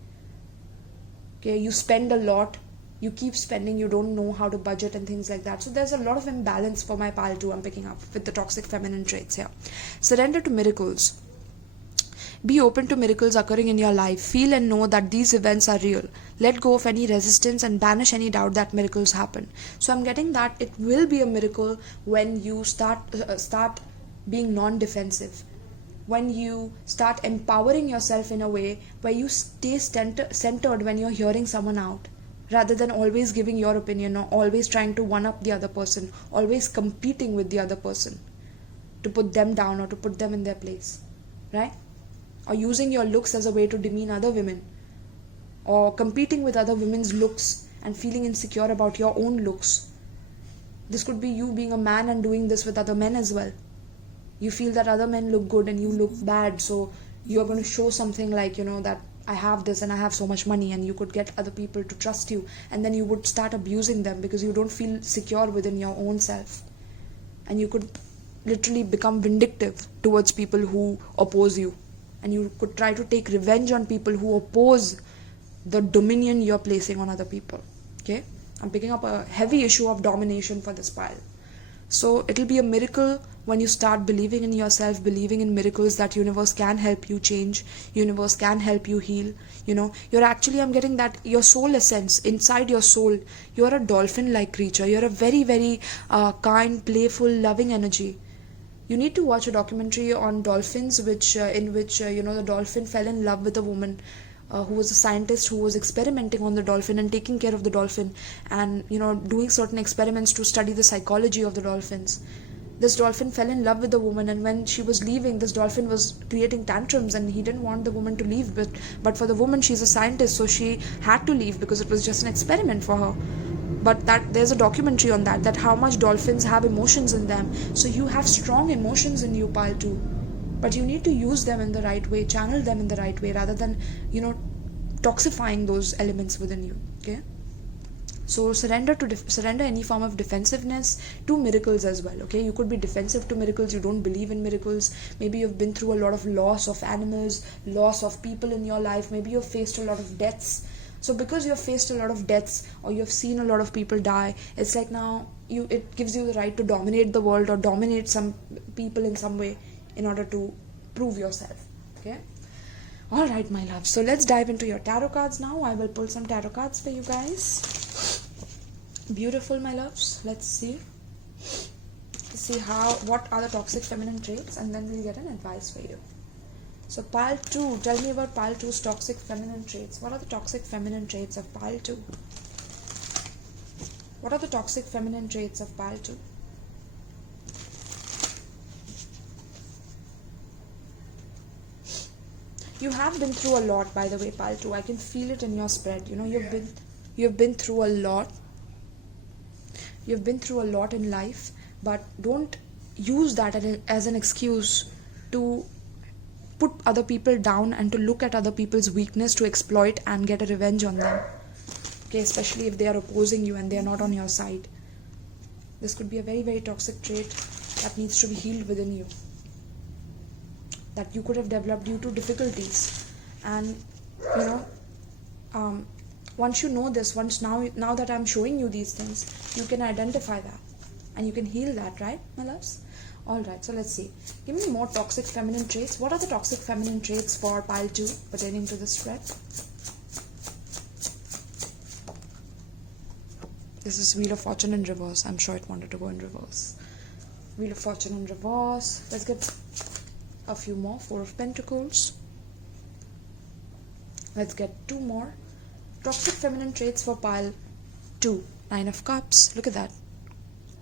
Okay, you spend a lot, you keep spending, you don't know how to budget and things like that. So there's a lot of imbalance for my pile 2 I'm picking up with the toxic feminine traits here. Surrender to miracles. Be open to miracles occurring in your life. Feel and know that these events are real. Let go of any resistance and banish any doubt that miracles happen. So I'm getting that it will be a miracle when you start being non-defensive. When you start empowering yourself in a way where you stay centered when you're hearing someone out, rather than always giving your opinion or always trying to one-up the other person, always competing with the other person to put them down or to put them in their place, right? Or using your looks as a way to demean other women, or competing with other women's looks and feeling insecure about your own looks. This could be you being a man and doing this with other men as well. You feel that other men look good and you look bad, so you're going to show something like, that I have this and I have so much money, and you could get other people to trust you, and then you would start abusing them because you don't feel secure within your own self. And you could literally become vindictive towards people who oppose you. And you could try to take revenge on people who oppose the dominion you're placing on other people. I'm picking up a heavy issue of domination for this pile. So it'll be a miracle when you start believing in yourself, believing in miracles, that universe can help you change, universe can help you heal, you're actually, I'm getting that your soul essence inside your soul, you're a dolphin like creature, you're a very, very kind, playful, loving energy. You need to watch a documentary on dolphins, which in which the dolphin fell in love with a woman who was a scientist who was experimenting on the dolphin and taking care of the dolphin, and doing certain experiments to study the psychology of the dolphins. This dolphin fell in love with the woman, and when she was leaving, this dolphin was creating tantrums, and he didn't want the woman to leave, but for the woman, she's a scientist, so she had to leave because it was just an experiment for her. But that there's a documentary on that how much dolphins have emotions in them. So you have strong emotions in you, pile too, but you need to use them in the right way, channel them in the right way, rather than toxifying those elements within you. Okay, so surrender any form of defensiveness to miracles as well. Okay, you could be defensive to miracles, you don't believe in miracles, maybe you've been through a lot of loss of animals, loss of people in your life, maybe you've faced a lot of deaths. So because you've faced a lot of deaths, or you've seen a lot of people die, it's like now it gives you the right to dominate the world, or dominate some people in some way, in order to prove yourself. Okay, alright my love, so let's dive into your tarot cards now. I will pull some tarot cards for you guys. Beautiful, my loves. Let's see what are the toxic feminine traits, and then we'll get an advice for you. So pile 2, tell me about pile 2's toxic feminine traits. What are the toxic feminine traits of pile 2? What are the toxic feminine traits of pile 2? You have been through a lot, by the way, pile 2. I can feel it in your spread. You've been through a lot. You've been through a lot in life, but don't use that as an excuse to put other people down and to look at other people's weakness to exploit and get a revenge on them. Okay, especially if they are opposing you and they are not on your side. This could be a very, very toxic trait that needs to be healed within you, that you could have developed due to difficulties. And once you know this, now that I'm showing you these things, you can identify that and you can heal that, right, my loves? Alright, so let's see. Give me more toxic feminine traits. What are the toxic feminine traits for pile 2 pertaining to this spread? This is Wheel of Fortune in reverse. I'm sure it wanted to go in reverse. Wheel of Fortune in reverse. Let's get a few more. 4 of Pentacles. Let's get 2 more. Toxic feminine traits for pile 2. 9 of Cups. Look at that.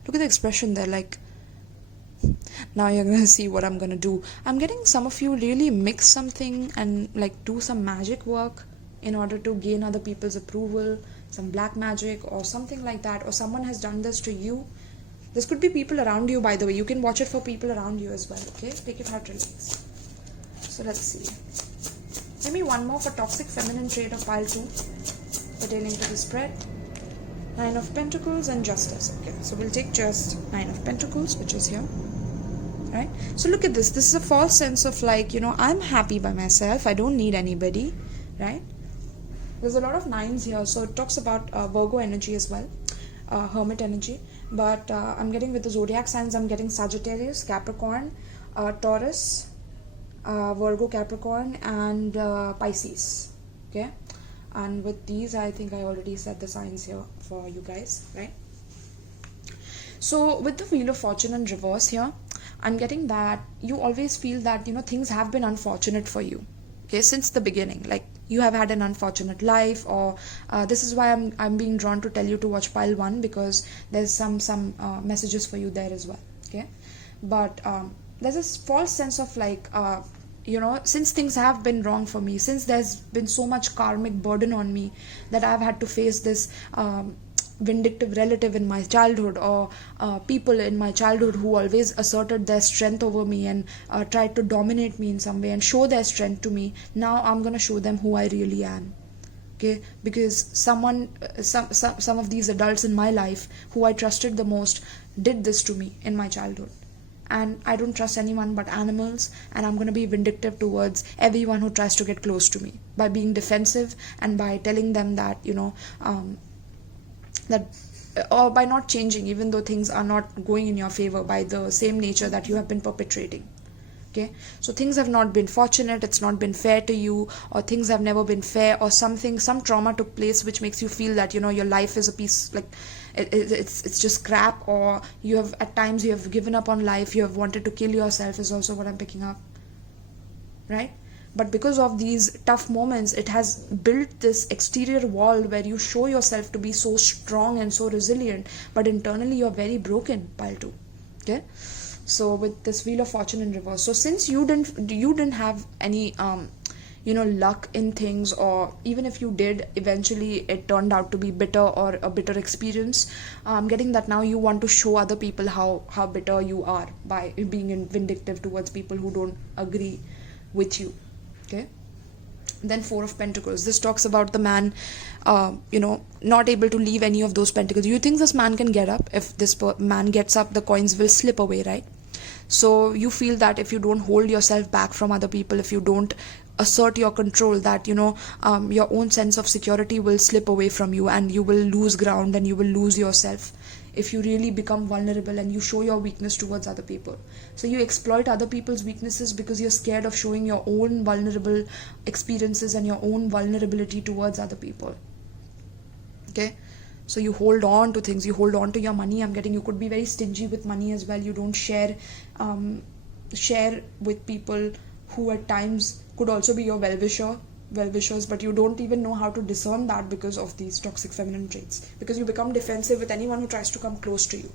Look at the expression there, like, now you're going to see what I'm going to do. I'm getting some of you really mix something and like do some magic work in order to gain other people's approval, some black magic or something like that, or someone has done this to you. This could be people around you, by the way. You can watch it for people around you as well. Okay, take it out, relax. So let's see. Give me one more for toxic feminine trait of pile 2 pertaining to the spread. 9 of Pentacles and Justice. Okay, so we'll take just 9 of Pentacles, which is here. Right? So look at this. This is a false sense of like, I'm happy by myself. I don't need anybody. Right? There's a lot of 9s here. So it talks about Virgo energy as well. Hermit energy. But I'm getting with the zodiac signs, I'm getting Sagittarius, Capricorn, Taurus, Virgo, Capricorn, and Pisces. Okay? And with these, I think I already said the signs here for you guys, right? So with the Wheel of Fortune in reverse here, I'm getting that you always feel that, things have been unfortunate for you. Okay, since the beginning, like you have had an unfortunate life, or this is why I'm being drawn to tell you to watch pile 1, because there's some messages for you there as well. Okay, but there's this false sense of like, since things have been wrong for me, since there's been so much karmic burden on me that I've had to face this vindictive relative in my childhood, or people in my childhood who always asserted their strength over me and tried to dominate me in some way and show their strength to me. Now I'm going to show them who I really am. Okay, because some of these adults in my life who I trusted the most did this to me in my childhood. And I don't trust anyone but animals, and I'm going to be vindictive towards everyone who tries to get close to me, by being defensive and by telling them that, that, or by not changing, even though things are not going in your favor by the same nature that you have been perpetrating. Okay, so things have not been fortunate, it's not been fair to you, or things have never been fair, or some trauma took place which makes you feel that your life is a piece, like it's just crap, or you have at times you have given up on life, you have wanted to kill yourself, is also what I'm picking up, right? But because of these tough moments, it has built this exterior wall where you show yourself to be so strong and so resilient, but internally you're very broken, pile 2. Okay, so with this wheel of fortune in reverse, so since you didn't have any luck in things, or even if you did, eventually it turned out to be bitter or a bitter experience. I'm getting that now you want to show other people how bitter you are by being vindictive towards people who don't agree with you. Okay, then 4 of Pentacles. This talks about the man not able to leave any of those pentacles. You think this man can get up? If this man gets up, the coins will slip away, right? So you feel that if you don't hold yourself back from other people, if you don't assert your control, that your own sense of security will slip away from you, and you will lose ground and you will lose yourself if you really become vulnerable and you show your weakness towards other people. So you exploit other people's weaknesses because you're scared of showing your own vulnerable experiences and your own vulnerability towards other people. Okay, so you hold on to things, you hold on to your money. I'm getting you could be very stingy with money as well. You don't share with people who at times could also be your well-wishers, but you don't even know how to discern that because of these toxic feminine traits, because you become defensive with anyone who tries to come close to you.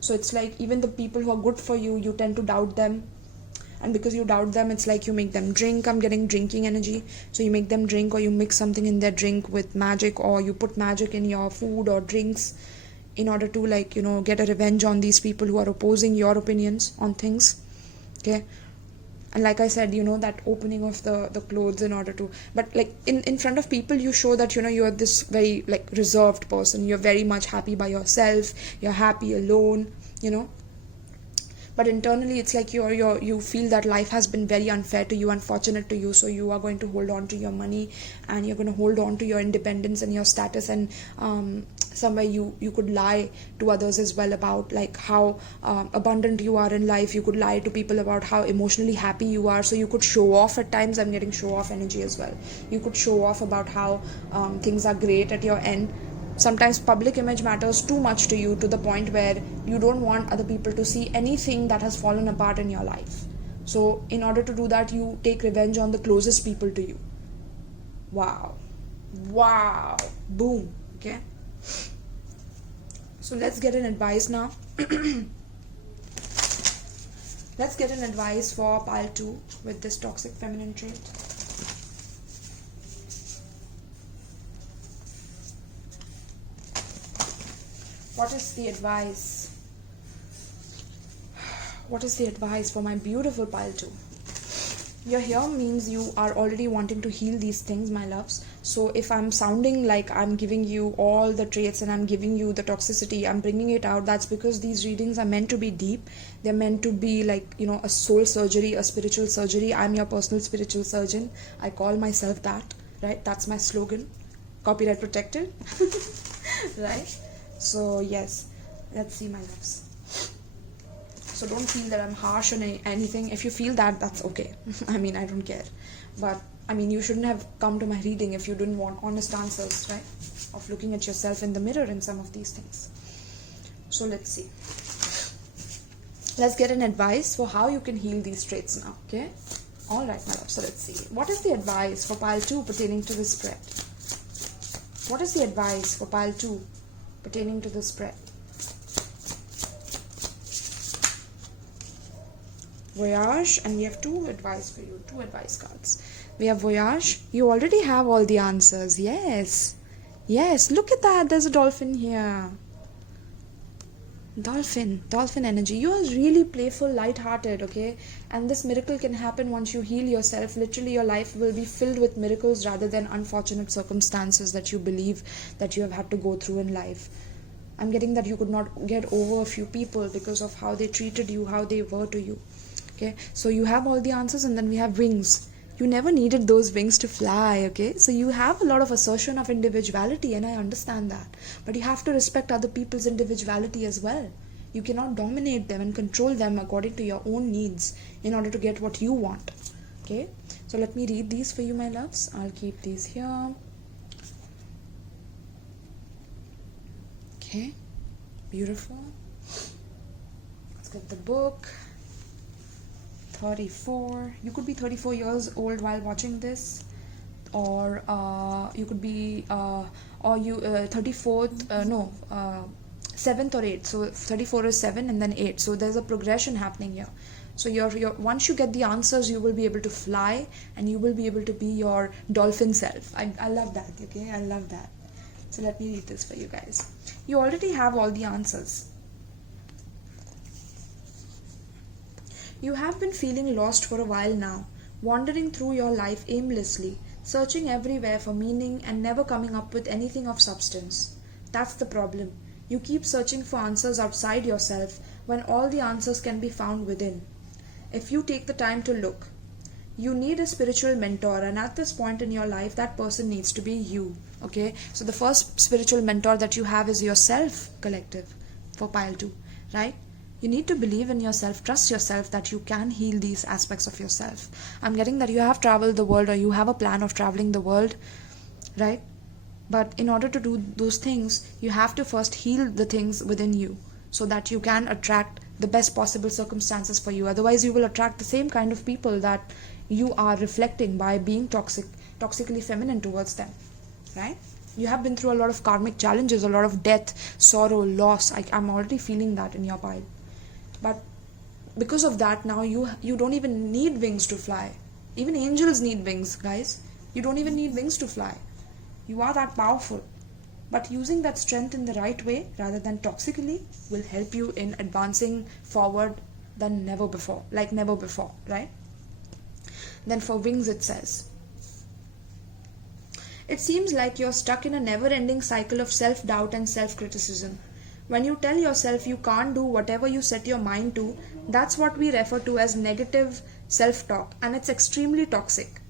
So it's like even the people who are good for you, you tend to doubt them, and because you doubt them, it's like you make them drink. I'm getting drinking energy, so you make them drink, or you mix something in their drink with magic, or you put magic in your food or drinks in order to get a revenge on these people who are opposing your opinions on things. Okay, and like I said, that opening of the clothes in order to, but like in front of people you show that you're this very reserved person, you're very much happy by yourself, you're happy alone, but internally it's like you feel that life has been very unfair to you, unfortunate to you. So you are going to hold on to your money, and you're going to hold on to your independence and your status, and somewhere you could lie to others as well about how abundant you are in life. You could lie to people about how emotionally happy you are, so you could show off at times. I'm getting show off energy as well. You could show off about how things are great at your end. Sometimes public image matters too much to you, to the point where you don't want other people to see anything that has fallen apart in your life. So in order to do that, you take revenge on the closest people to you. Wow, boom. Okay, so let's get an advice now. Let's get an advice for pile 2 with this toxic feminine trait. What is the advice? What is the advice for my beautiful pile 2? You're here means you are already wanting to heal these things, my loves. So if I'm sounding like I'm giving you all the traits and I'm giving you the toxicity, I'm bringing it out, that's because these readings are meant to be deep. They're meant to be a soul surgery, a spiritual surgery. I'm your personal spiritual surgeon. I call myself that, right? That's my slogan. Copyright protected. Right? So yes, let's see, my loves. So don't feel that I'm harsh on anything. If you feel that, that's okay. I don't care. But you shouldn't have come to my reading if you didn't want honest answers, right? Of looking at yourself in the mirror in some of these things. So let's see. Let's get an advice for how you can heal these traits now, okay? Alright, my love. So let's see. What is the advice for pile 2 pertaining to the spread? What is the advice for pile 2 pertaining to the spread? Voyage, and we have 2 advice for you, 2 advice cards. We have Voyage. You already have all the answers. Yes, look at that, there's a dolphin here. Dolphin energy. You are really playful, light-hearted, okay? And this miracle can happen once you heal yourself. Literally your life will be filled with miracles rather than unfortunate circumstances that you believe that you have had to go through in life. I'm getting that you could not get over a few people because of how they treated you, how they were to you. Okay, so you have all the answers, and then we have wings. You never needed those wings to fly, okay? So you have a lot of assertion of individuality, and I understand that. But you have to respect other people's individuality as well. You cannot dominate them and control them according to your own needs in order to get what you want, okay? So let me read these for you, my loves. I'll keep these here. Okay, beautiful. Let's get the book. 34. You could be 34 years old while watching this, or you could be 34th, 7th or 8th. So 34 is 7 and then 8. So there's a progression happening here. So once you get the answers, you will be able to fly, and you will be able to be your dolphin self. I love that, okay? I love that. So let me read this for you guys. You already have all the answers. You have been feeling lost for a while now, wandering through your life aimlessly, searching everywhere for meaning and never coming up with anything of substance. That's the problem. You keep searching for answers outside yourself when all the answers can be found within. If you take the time to look, you need a spiritual mentor, and at this point in your life, that person needs to be you. Okay, so the first spiritual mentor that you have is yourself, collective, for pile 2, right? You need to believe in yourself, trust yourself that you can heal these aspects of yourself. I'm getting that you have traveled the world, or you have a plan of traveling the world, right? But in order to do those things, you have to first heal the things within you so that you can attract the best possible circumstances for you. Otherwise, you will attract the same kind of people that you are reflecting by being toxically feminine towards them, right? You have been through a lot of karmic challenges, a lot of death, sorrow, loss. I'm already feeling that in your pile. But because of that, now you don't even need wings to fly. Even angels need wings, guys. You don't even need wings to fly. You are that powerful. But using that strength in the right way rather than toxically will help you in advancing forward than never before, like never before, right? Then for wings it says, it seems like you're stuck in a never-ending cycle of self-doubt and self-criticism. When you tell yourself you can't do whatever you set your mind to, that's what we refer to as negative self-talk, and it's extremely toxic.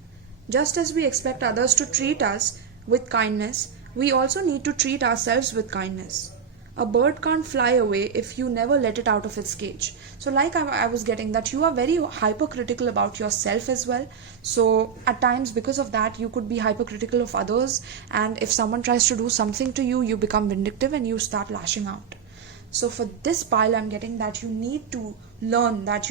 Just as we expect others to treat us with kindness, we also need to treat ourselves with kindness. A bird can't fly away if you never let it out of its cage. So like I was getting that you are very hypercritical about yourself as well. So at times because of that you could be hypercritical of others, and if someone tries to do something to you, you become vindictive and you start lashing out. So for this pile, I'm getting that you need to learn that,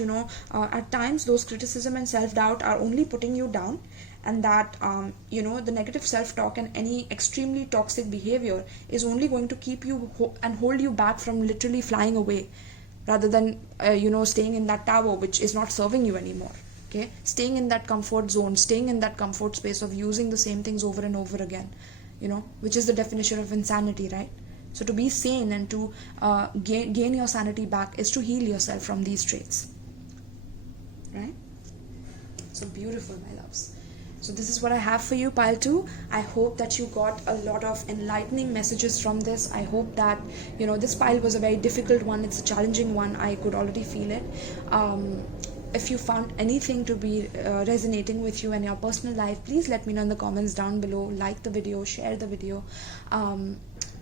at times those criticism and self-doubt are only putting you down, and that, the negative self-talk and any extremely toxic behavior is only going to keep you and hold you back from literally flying away, rather than, staying in that tower which is not serving you anymore. Okay, staying in that comfort zone, staying in that comfort space of using the same things over and over again, which is the definition of insanity, right? So to be sane and to gain your sanity back is to heal yourself from these traits, right? So beautiful, my loves. So this is what I have for you, pile 2. I hope that you got a lot of enlightening messages from this. I hope that, this pile was a very difficult one. It's a challenging one. I could already feel it. If you found anything to be resonating with you in your personal life, please let me know in the comments down below. Like the video, share the video.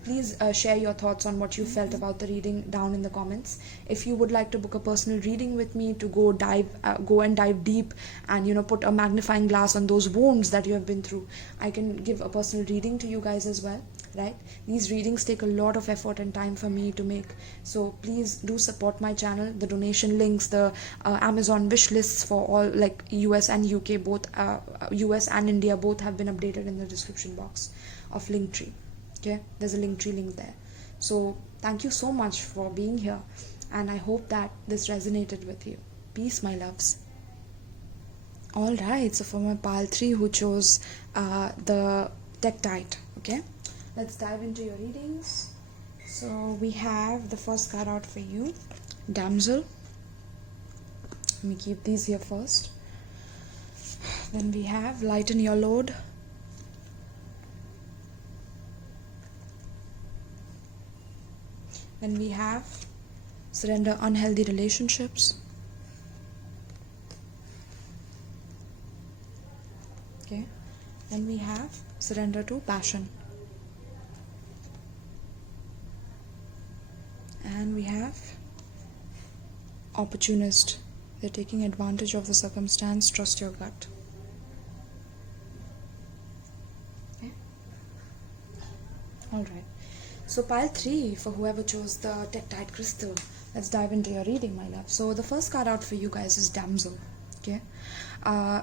Please share your thoughts on what you felt about the reading down in the comments. If you would like to book a personal reading with me to go and dive deep and put a magnifying glass on those wounds that you have been through, I can give a personal reading to you guys as well, right? These readings take a lot of effort and time for me to make, so please do support my channel. The donation links, the Amazon wish lists for all, like US and UK both, US and India both have been updated in the description box of Linktree. Okay, there's a Linktree link there. So thank you so much for being here, and I hope that this resonated with you. Peace, my loves. Alright, so for my pile 3 who chose the Tektite, okay, let's dive into your readings. So we have the first card out for you, Damsel. Let me keep these here first. Then we have Lighten Your Load. Then we have Surrender Unhealthy Relationships. Okay. Then we have surrender to passion. And we have opportunist. They're taking advantage of the circumstance. Trust your gut. Okay. Alright. So pile 3, for whoever chose the Tektite crystal, let's dive into your reading, my love. So the first card out for you guys is Damsel. Okay.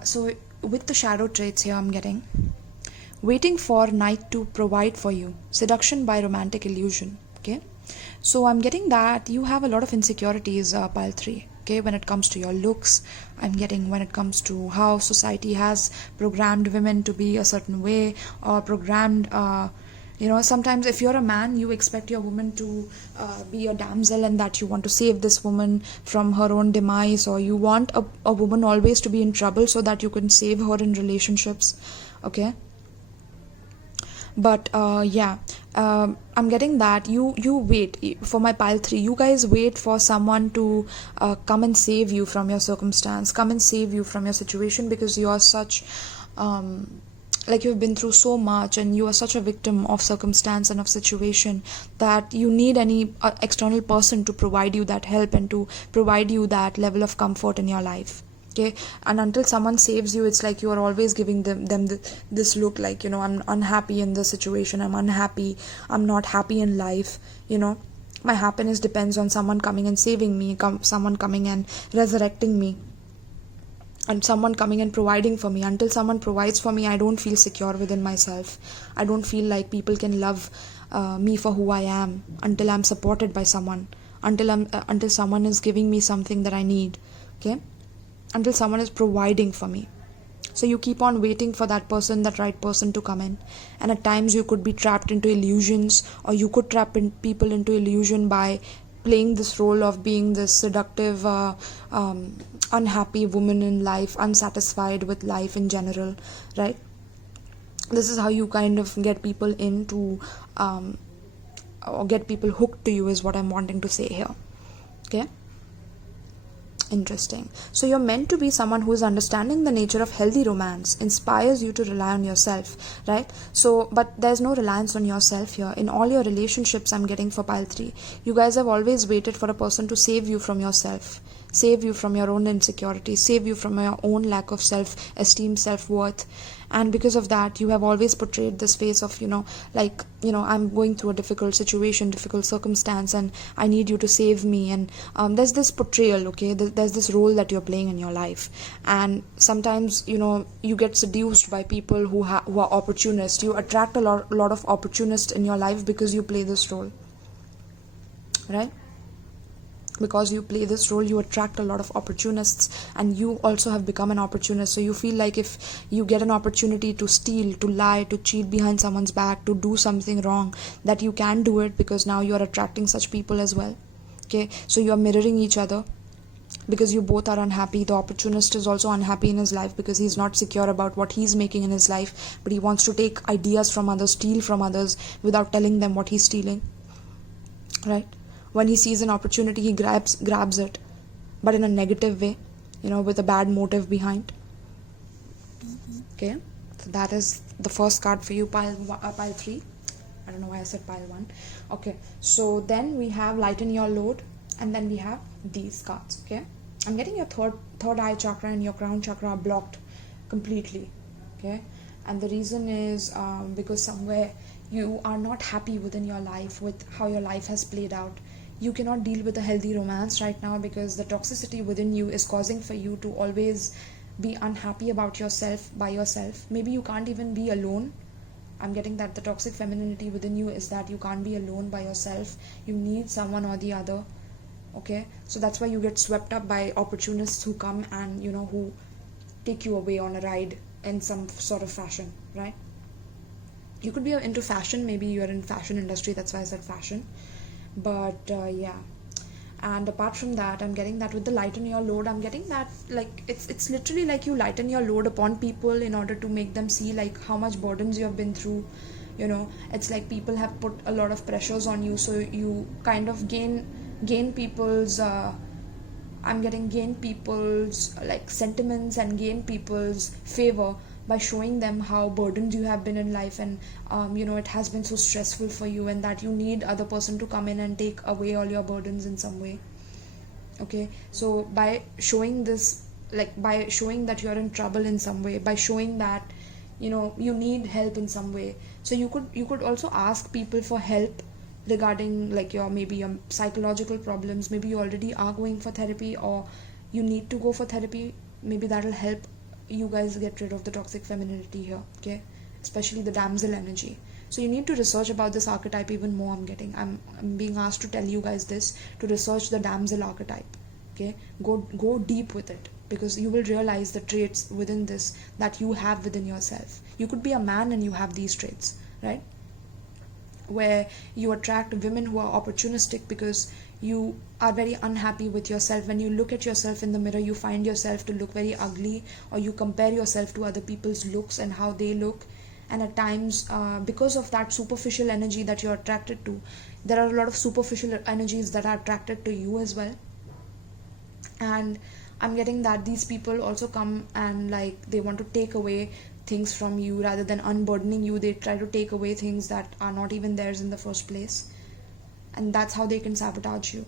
So with the shadow traits here, I'm getting waiting for night to provide for you, seduction by romantic illusion. Okay. So I'm getting that you have a lot of insecurities, pile 3. Okay, when it comes to your looks, I'm getting when it comes to how society has programmed women to be a certain way, or programmed sometimes if you're a man, you expect your woman to be a damsel, and that you want to save this woman from her own demise, or you want a woman always to be in trouble so that you can save her in relationships. Okay. But I'm getting that you wait for my pile 3. You guys wait for someone to come and save you from your circumstance, come and save you from your situation, because you are such like you've been through so much, and you are such a victim of circumstance and of situation, that you need any external person to provide you that help and to provide you that level of comfort in your life. Okay. And until someone saves you, it's like you are always giving them this look like, I'm unhappy in this situation, I'm unhappy, I'm not happy in life. My happiness depends on someone coming and saving me, someone coming and resurrecting me, and someone coming and providing for me. Until someone provides for me, I don't feel secure within myself. I don't feel like people can love me for who I am, until I'm supported by someone, until someone is giving me something that I need. Okay. Until someone is providing for me. So you keep on waiting for that right person to come in. And at times you could be trapped into illusions, or you could trap people into illusion by playing this role of being this seductive, unhappy woman in life, unsatisfied with life in general, right? This is how you kind of get people into, or get people hooked to you, is what I'm wanting to say here. Okay. Interesting. So you're meant to be someone who is understanding the nature of healthy romance, inspires you to rely on yourself, right? So, but there's no reliance on yourself here. In all your relationships, I'm getting for pile 3, you guys have always waited for a person to save you from yourself, save you from your own insecurities, save you from your own lack of self-esteem, self-worth. And because of that, you have always portrayed this face of, I'm going through a difficult situation, difficult circumstance, and I need you to save me. And there's this portrayal, okay? There's this role that you're playing in your life. And sometimes, you get seduced by people who are opportunists. You attract a lot of opportunists in your life because you play this role, right? Because you play this role, you attract a lot of opportunists, and you also have become an opportunist. So you feel like if you get an opportunity to steal, to lie, to cheat behind someone's back, to do something wrong, that you can do it, because now you are attracting such people as well. Okay. So you are mirroring each other, because you both are unhappy. The opportunist is also unhappy in his life because he's not secure about what he's making in his life, but he wants to take ideas from others, steal from others without telling them what he's stealing, right? When he sees an opportunity, he grabs it, but in a negative way, with a bad motive behind. Okay, so that is the first card for you, pile 3. I don't know why I said pile 1. Okay, so then we have lighten your load, and then we have these cards. Okay, I'm getting your third eye chakra and your crown chakra are blocked completely. Okay, and the reason is because somewhere you are not happy within your life with how your life has played out. You cannot deal with a healthy romance right now, because the toxicity within you is causing for you to always be unhappy about yourself, by yourself. Maybe you can't even be alone. I'm getting that the toxic femininity within you is that you can't be alone by yourself. You need someone or the other. Okay, so that's why you get swept up by opportunists who come and who take you away on a ride in some sort of fashion, right? You could be into fashion. Maybe you're in fashion industry, that's why I said fashion. But yeah, and apart from that, I'm getting that with the lighten your load, I'm getting that like it's literally like you lighten your load upon people in order to make them see like how much burdens you have been through. It's like people have put a lot of pressures on you, so you kind of gain people's I'm getting gain people's like sentiments and gain people's favor by showing them how burdened you have been in life, and it has been so stressful for you, and that you need other person to come in and take away all your burdens in some way. Okay, so by showing this, like by showing that you're in trouble in some way, by showing that you need help in some way, so you could also ask people for help regarding like your psychological problems. Maybe you already are going for therapy, or you need to go for therapy. Maybe that'll help you guys get rid of the toxic femininity here. Okay, especially the damsel energy. So you need to research about this archetype even more. I'm being asked to tell you guys this, to research the damsel archetype. Okay, go deep with it, because you will realize the traits within this that you have within yourself. You could be a man and you have these traits, right? Where you attract women who are opportunistic because you are very unhappy with yourself. When you look at yourself in the mirror, you find yourself to look very ugly, or you compare yourself to other people's looks and how they look. And at times, because of that superficial energy that you're attracted to, there are a lot of superficial energies that are attracted to you as well. And I'm getting that these people also come and like they want to take away things from you rather than unburdening you. They try to take away things that are not even theirs in the first place, and that's how they can sabotage you.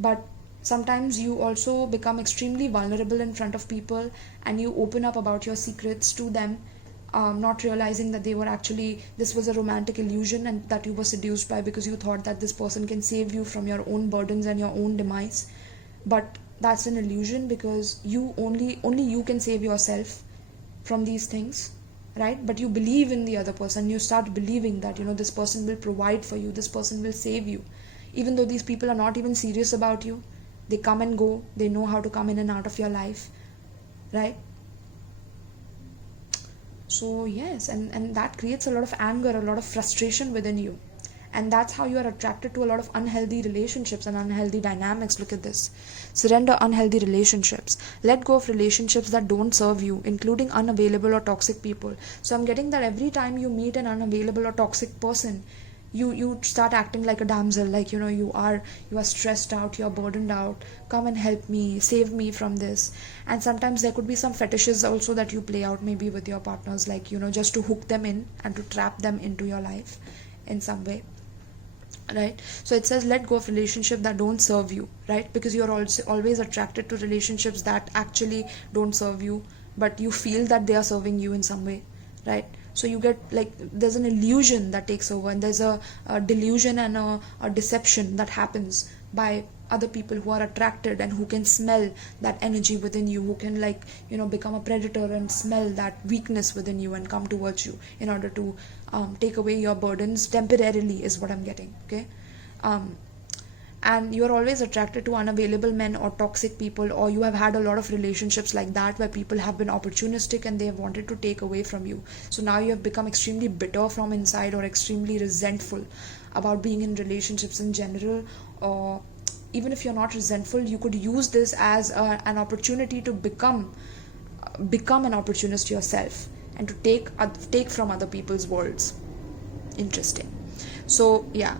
But sometimes you also become extremely vulnerable in front of people, and you open up about your secrets to them, not realizing that this was a romantic illusion, and that you were seduced by, because you thought that this person can save you from your own burdens and your own demise. But that's an illusion, because only you can save yourself from these things, right? But you believe in the other person. You start believing that this person will provide for you, this person will save you, even though these people are not even serious about you. They come and go, they know how to come in and out of your life, right? So yes, and that creates a lot of anger, a lot of frustration within you. And that's how you are attracted to a lot of unhealthy relationships and unhealthy dynamics. Look at this. Surrender unhealthy relationships. Let go of relationships that don't serve you, including unavailable or toxic people. So I'm getting that every time you meet an unavailable or toxic person, you start acting like a damsel, like you are stressed out, you're burdened out, come and help me, save me from this. And sometimes there could be some fetishes also that you play out maybe with your partners, like just to hook them in and to trap them into your life in some way, right? So it says let go of relationships that don't serve you, right? Because you're also always attracted to relationships that actually don't serve you, but you feel that they are serving you in some way, right? So you get like there's an illusion that takes over, and there's a delusion and a deception that happens by other people who are attracted and who can smell that energy within you, who can become a predator and smell that weakness within you and come towards you in order to take away your burdens temporarily, is what I'm getting. Okay, and you're always attracted to unavailable men or toxic people, or you have had a lot of relationships like that where people have been opportunistic and they have wanted to take away from you. So now you have become extremely bitter from inside, or extremely resentful about being in relationships in general. Or even if you're not resentful, you could use this as an opportunity to become an opportunist yourself, and to take from other people's worlds. Interesting. So yeah,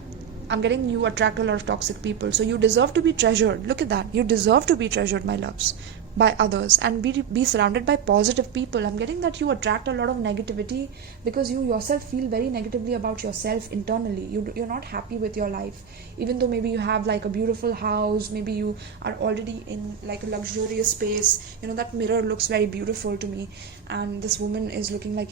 I'm getting you attract a lot of toxic people. So you deserve to be treasured. Look at that. You deserve to be treasured, my loves, by others, and be surrounded by positive people. I'm getting that you attract a lot of negativity because you yourself feel very negatively about yourself internally. You're not happy with your life, even though maybe you have like a beautiful house, maybe you are already in like a luxurious space. That mirror looks very beautiful to me, and this woman is looking like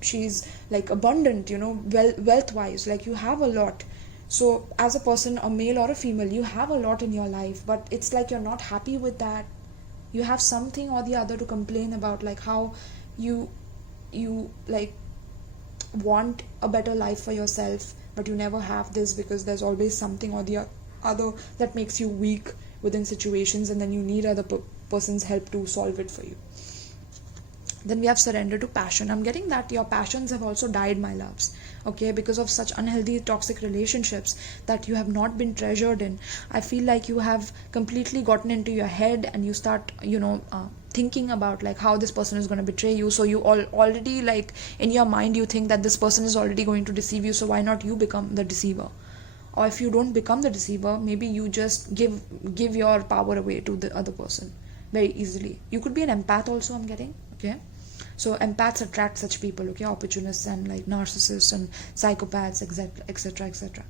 she's like abundant, wealth wise, like you have a lot. So as a person, a male or a female, you have a lot in your life, but it's like you're not happy with that. You have something or the other to complain about, like how you like want a better life for yourself, but you never have this because there's always something or the other that makes you weak within situations, and then you need other person's help to solve it for you. Then we have surrender to passion. I'm getting that your passions have also died, my loves, okay, because of such unhealthy toxic relationships that you have not been treasured in. I feel like you have completely gotten into your head, and you start thinking about like how this person is going to betray you. So you already like in your mind you think that this person is already going to deceive you, so why not you become the deceiver? Or if you don't become the deceiver, maybe you just give your power away to the other person very easily. You could be an empath also, I'm getting, okay. So empaths attract such people, okay, opportunists and like narcissists and psychopaths, etc, etc, etc.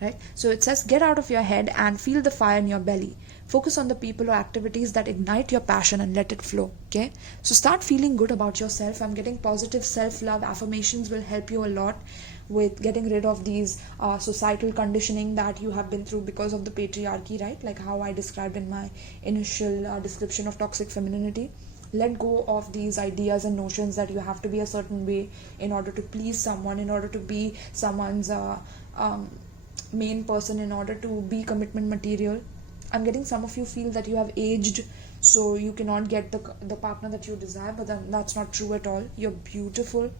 Right? So it says, get out of your head and feel the fire in your belly. Focus on the people or activities that ignite your passion and let it flow. Okay, so start feeling good about yourself. I'm getting positive self-love affirmations will help you a lot with getting rid of these societal conditioning that you have been through because of the patriarchy, right? Like how I described in my initial description of toxic femininity. Let go of these ideas and notions that you have to be a certain way in order to please someone, in order to be someone's main person, in order to be commitment material. I'm getting some of you feel that you have aged, so you cannot get the partner that you desire, but that's not true at all. You're beautiful.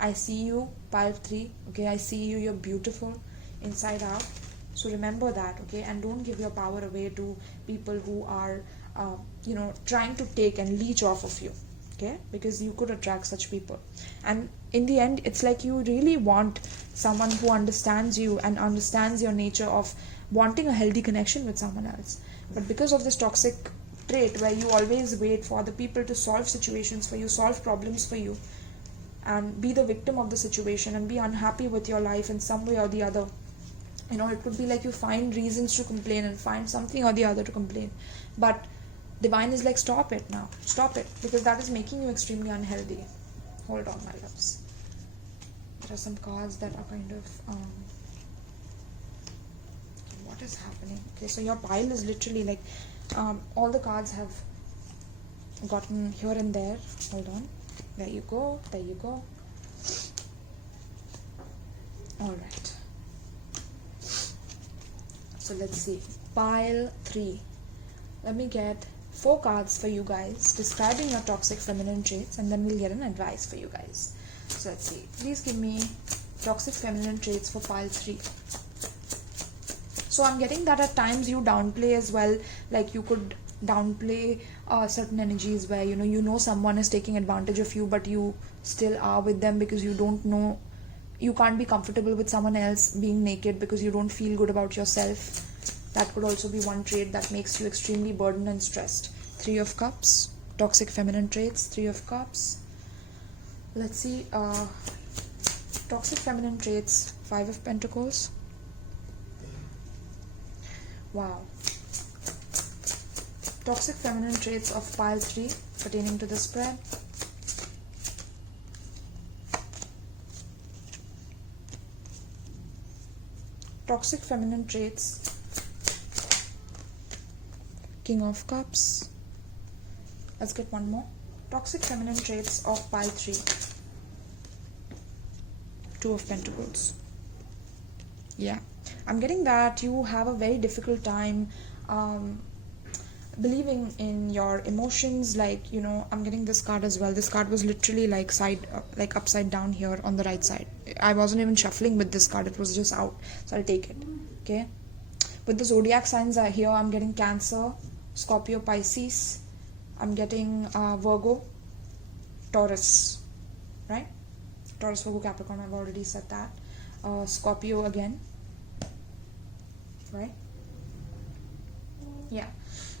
I see you, pile 3. Okay, I see you. You're beautiful inside out. So remember that, okay, and don't give your power away to people who are trying to take and leech off of you, okay, because you could attract such people. And in the end, it's like you really want someone who understands you and understands your nature of wanting a healthy connection with someone else. But because of this toxic trait where you always wait for the people to solve situations for you, solve problems for you, and be the victim of the situation and be unhappy with your life in some way or the other, it could be like you find reasons to complain and find something or the other to complain. But divine is like, stop it now, stop it, because that is making you extremely unhealthy. Hold on, my loves. There are some cards that are kind of what is happening? Okay, so your pile is literally like all the cards have gotten here and there. Hold on. There you go. There you go. Alright. So let's see. Pile 3. Let me get 4 cards for you guys describing your toxic feminine traits, and then we'll get an advice for you guys. So let's see. Please give me toxic feminine traits for pile 3. So I'm getting that at times you downplay as well. Like you could downplay certain energies where you know someone is taking advantage of you, but you still are with them because you don't know, you can't be comfortable with someone else being naked because you don't feel good about yourself. That could also be one trait that makes you extremely burdened and stressed. 3 of Cups, toxic feminine traits. 3 of Cups. Let's see, toxic feminine traits. 5 of Pentacles. Wow. Toxic feminine traits of pile 3 pertaining to the spread. Toxic feminine traits. King of Cups. Let's get one more. Toxic feminine traits of pile 3. 2 of Pentacles. Yeah, I'm getting that you have a very difficult time believing in your emotions. Like, I'm getting this card as well. This card was literally like upside down here on the right side. I wasn't even shuffling with this card, it was just out, so I'll take it. Okay, with the zodiac signs are here. I'm getting Cancer, Scorpio, Pisces. I'm getting Virgo, Taurus, right? Taurus, Virgo, Capricorn, I've already said that. Scorpio again, right? Yeah.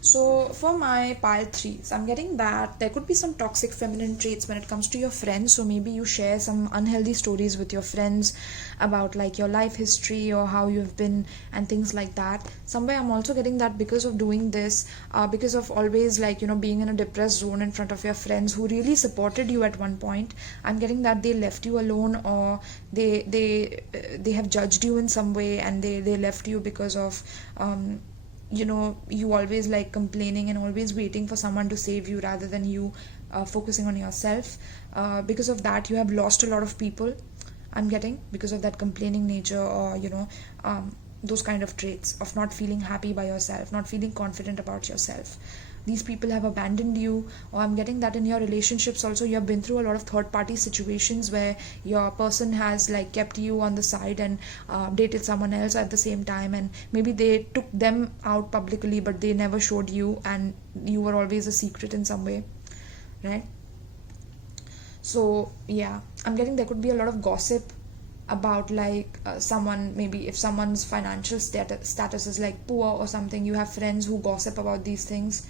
So for my pile 3s, I'm getting that there could be some toxic feminine traits when it comes to your friends. So maybe you share some unhealthy stories with your friends about like your life history or how you've been and things like that. Somewhere I'm also getting that because of doing this, because of always like being in a depressed zone in front of your friends who really supported you at one point. I'm getting that they left you alone, or they have judged you in some way, and they left you because of you always like complaining and always waiting for someone to save you rather than you focusing on yourself. Because of that, you have lost a lot of people, I'm getting, because of that complaining nature, or those kind of traits of not feeling happy by yourself, not feeling confident about yourself. These people have abandoned you. Or I'm getting that in your relationships also, you have been through a lot of third party situations where your person has like kept you on the side and dated someone else at the same time, and maybe they took them out publicly but they never showed you, and you were always a secret in some way, right? So yeah, I'm getting there could be a lot of gossip about like someone, maybe if someone's financial status is like poor or something, you have friends who gossip about these things.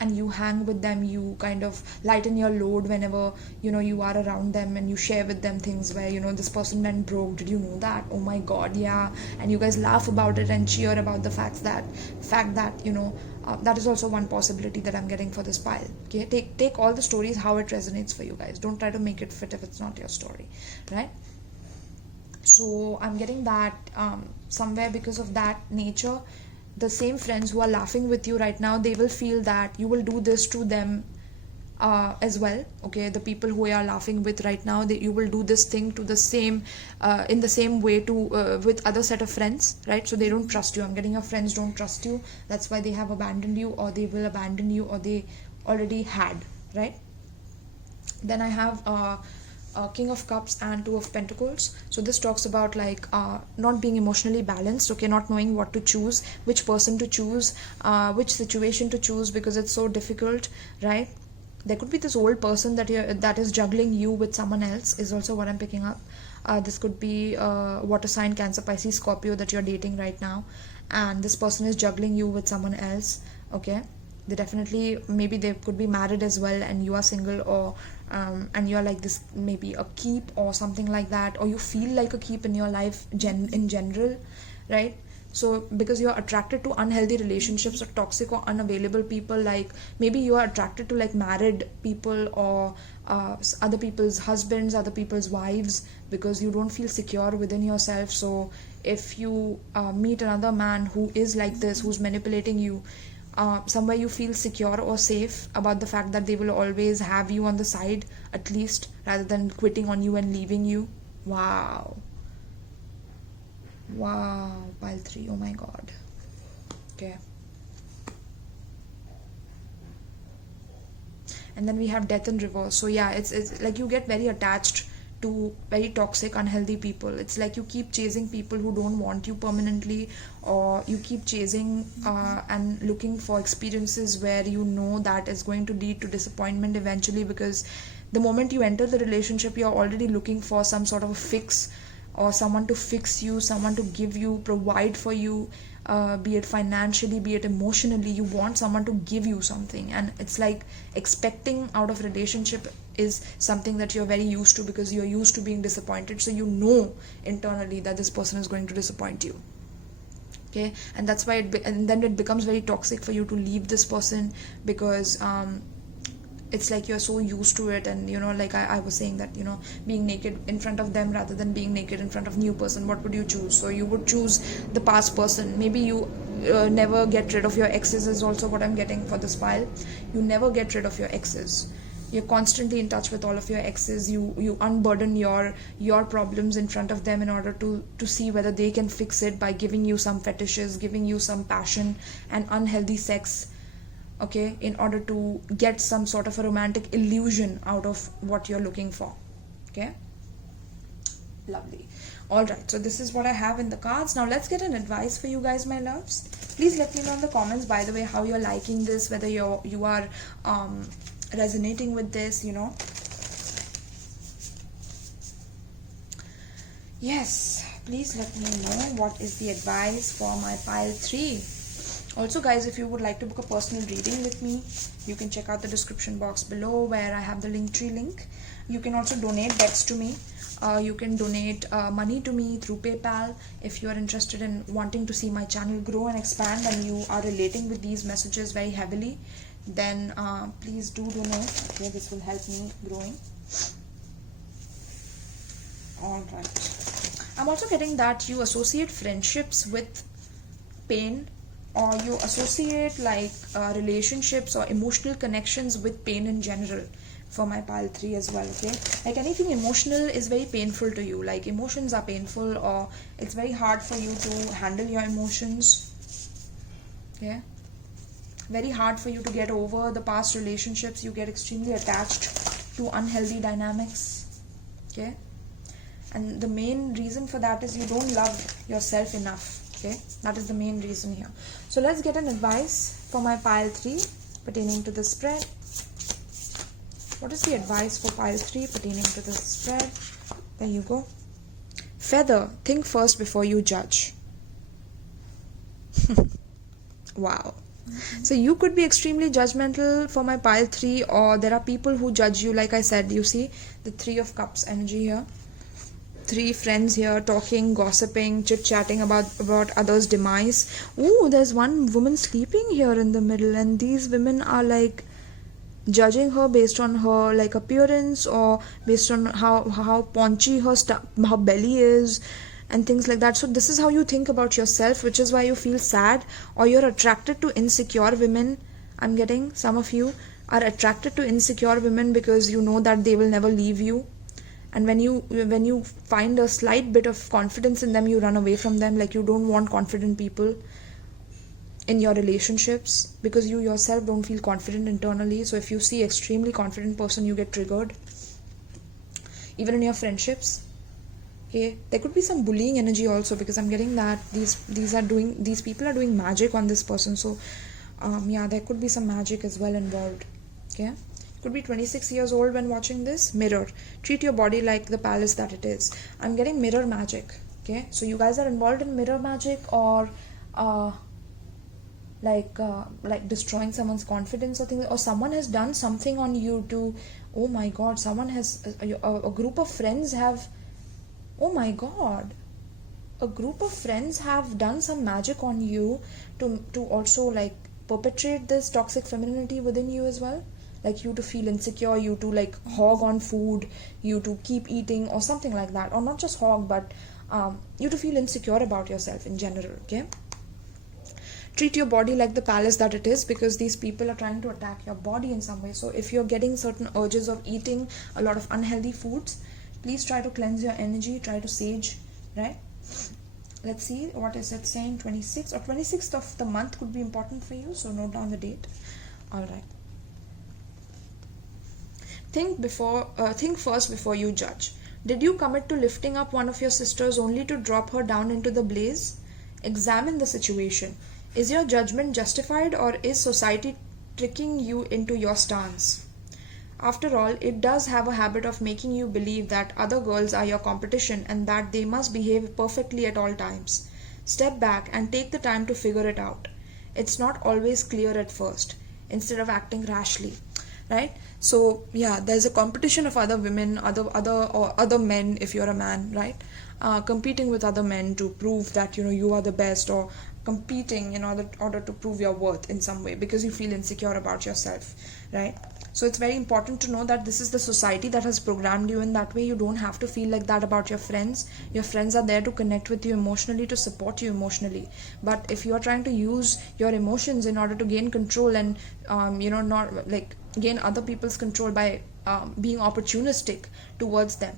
and you hang with them, you kind of lighten your load whenever you are around them, and you share with them things where this person went broke, did you know that, oh my god, yeah, and you guys laugh about it and cheer about the fact that that is also one possibility that I'm getting for this pile. Okay, take all the stories how it resonates for you guys. Don't try to make it fit if it's not your story, right? So I'm getting that somewhere because of that nature, the same friends who are laughing with you right now, they will feel that you will do this to them as well. Okay, the people who you are laughing with right now, you will do this thing to the same in the same way to with other set of friends, right? So they don't trust you. I'm getting your friends don't trust you. That's why they have abandoned you, or they will abandon you, or they already had, right? Then I have King of Cups and Two of Pentacles. So this talks about like not being emotionally balanced, okay, not knowing what to choose, which person to choose, which situation to choose, because it's so difficult, right? There could be this old person that is juggling you with someone else, is also what I'm picking up. This could be water sign, Cancer, Pisces, Scorpio that you're dating right now, and this person is juggling you with someone else, okay? They definitely, maybe they could be married as well and you are single, or and you're like this, maybe a keep or something like that, or you feel like a keep in your life in general, right? So because you're attracted to unhealthy relationships or toxic or unavailable people, like maybe you are attracted to like married people or other people's husbands, other people's wives, because you don't feel secure within yourself. So if you meet another man who is like this, who's manipulating you, somewhere you feel secure or safe about the fact that they will always have you on the side, at least, rather than quitting on you and leaving you. Wow, pile 3, oh my god. Okay, and then we have Death in reverse. So yeah, it's like you get very attached to very toxic, unhealthy people. It's like you keep chasing people who don't want you permanently, or you keep chasing and looking for experiences where that is going to lead to disappointment eventually, because the moment you enter the relationship, you're already looking for some sort of a fix, or someone to fix you, someone to give you, provide for you, be it financially, be it emotionally. You want someone to give you something, and it's like expecting out of relationship is something that you're very used to, because you're used to being disappointed, so internally that this person is going to disappoint you. Okay, and that's why and then it becomes very toxic for you to leave this person, because it's like you're so used to it. And like I was saying that being naked in front of them rather than being naked in front of new person, what would you choose? So you would choose the past person. Maybe you never get rid of your exes, is also what I'm getting for this pile. You never get rid of your exes. You're constantly in touch with all of your exes. You unburden your problems in front of them in order to see whether they can fix it by giving you some fetishes, giving you some passion and unhealthy sex, okay, in order to get some sort of a romantic illusion out of what you're looking for. Okay, lovely. All right, so this is what I have in the cards. Now let's get an advice for you guys, my loves. Please let me know in the comments, by the way, how you're liking this, whether you are resonating with this. Yes, please let me know what is the advice for my pile 3. Also guys, if you would like to book a personal reading with me, you can check out the description box below where I have the Linktree link. You can also donate decks to me. You can donate money to me through PayPal. If you are interested in wanting to see my channel grow and expand, and you are relating with these messages very heavily, then please do donate. Okay, this will help me growing. All right, I'm also getting that you associate friendships with pain, or you associate like relationships or emotional connections with pain in general for my pile 3 as well. Okay, like anything emotional is very painful to you, like emotions are painful, or it's very hard for you to handle your emotions. Okay, very hard for you to get over the past relationships. You get extremely attached to unhealthy dynamics. Okay, and the main reason for that is you don't love yourself enough. Okay, that is the main reason here. So let's get an advice for my pile 3 pertaining to the spread. What is the advice for pile 3 pertaining to the spread? There you go. Feather, think first before you judge. Wow. So you could be extremely judgmental for my pile 3, or there are people who judge you. Like I said, you see the 3 of cups energy here. 3 friends here talking, gossiping, chit-chatting about others' demise. Ooh, there's one woman sleeping here in the middle, and these women are like judging her based on her like appearance, or based on how paunchy her belly is and things like that. So this is how you think about yourself, which is why you feel sad, or you're attracted to insecure women. I'm getting some of you are attracted to insecure women because you know that they will never leave you, and when you find a slight bit of confidence in them, you run away from them. Like, you don't want confident people in your relationships because you yourself don't feel confident internally. So if you see extremely confident person, you get triggered. Even in your friendships, okay, there could be some bullying energy also, because I'm getting that these people are doing magic on this person. So yeah, there could be some magic as well involved. Okay, could be 26 years old when watching this. Mirror, treat your body like the palace that it is. I'm getting mirror magic. Okay, so you guys are involved in mirror magic, or like destroying someone's confidence or things, or someone has done something on you to, oh my god, someone has a group of friends have, oh my god, a group of friends have done some magic on you to also like perpetrate this toxic femininity within you as well. Like, you to feel insecure, you to like hog on food, you to keep eating or something like that, or not just hog, but you to feel insecure about yourself in general. Okay, treat your body like the palace that it is, because these people are trying to attack your body in some way. So if you're getting certain urges of eating a lot of unhealthy foods, please try to cleanse your energy, try to sage, right? Let's see, what is it saying? 26 or 26th of the month could be important for you, so note down the date. All right. Think first before you judge. Did you commit to lifting up one of your sisters only to drop her down into the blaze? Examine the situation. Is your judgment justified, or is society tricking you into your stance? After all, it does have a habit of making you believe that other girls are your competition and that they must behave perfectly at all times. Step back and take the time to figure it out. It's not always clear at first, instead of acting rashly. Right? So yeah, there's a competition of other women, other men if you're a man, right? Competing with other men to prove that you are the best, or competing in order to prove your worth in some way, because you feel insecure about yourself, right? So it's very important to know that this is the society that has programmed you in that way. You don't have to feel like that about your friends. Your friends are there to connect with you emotionally, to support you emotionally. But if you are trying to use your emotions in order to gain control and not like gain other people's control by being opportunistic towards them,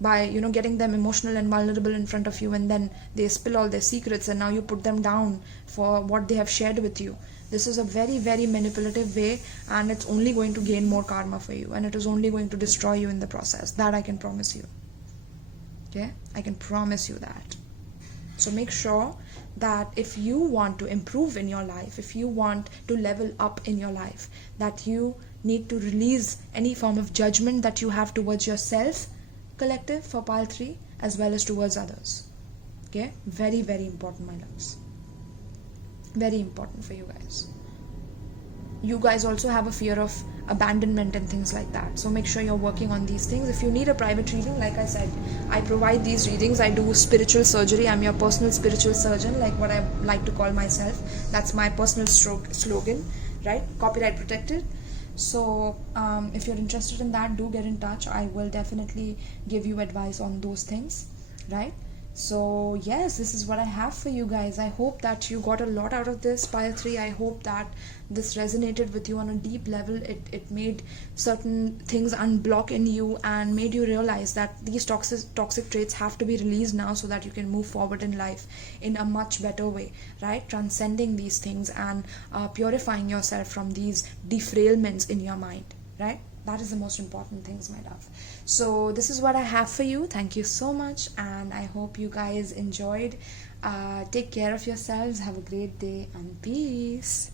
by getting them emotional and vulnerable in front of you, and then they spill all their secrets and now you put them down for what they have shared with you. This is a very, very manipulative way, and it's only going to gain more karma for you, and it is only going to destroy you in the process. That I can promise you. Okay, I can promise you that. So make sure that if you want to improve in your life, if you want to level up in your life, that you need to release any form of judgment that you have towards yourself, collective, for pile 3, as well as towards others. Okay, very, very important, my loves. Very important for you guys. You guys also have a fear of abandonment and things like that, so make sure you're working on these things. If you need a private reading, like I said, I provide these readings. I do spiritual surgery. I'm your personal spiritual surgeon, like what I like to call myself. That's my personal slogan, right? Copyright protected. So if you're interested in that, do get in touch. I will definitely give you advice on those things, right? So yes, this is what I have for you guys. I hope that you got a lot out of this pile 3. I hope that this resonated with you on a deep level. It made certain things unblock in you and made you realize that these toxic traits have to be released now, so that you can move forward in life in a much better way, right? Transcending these things and purifying yourself from these derailments in your mind, right? That is the most important things, my love. So this is what I have for you. Thank you so much, and I hope you guys enjoyed. Take care of yourselves. Have a great day, and peace.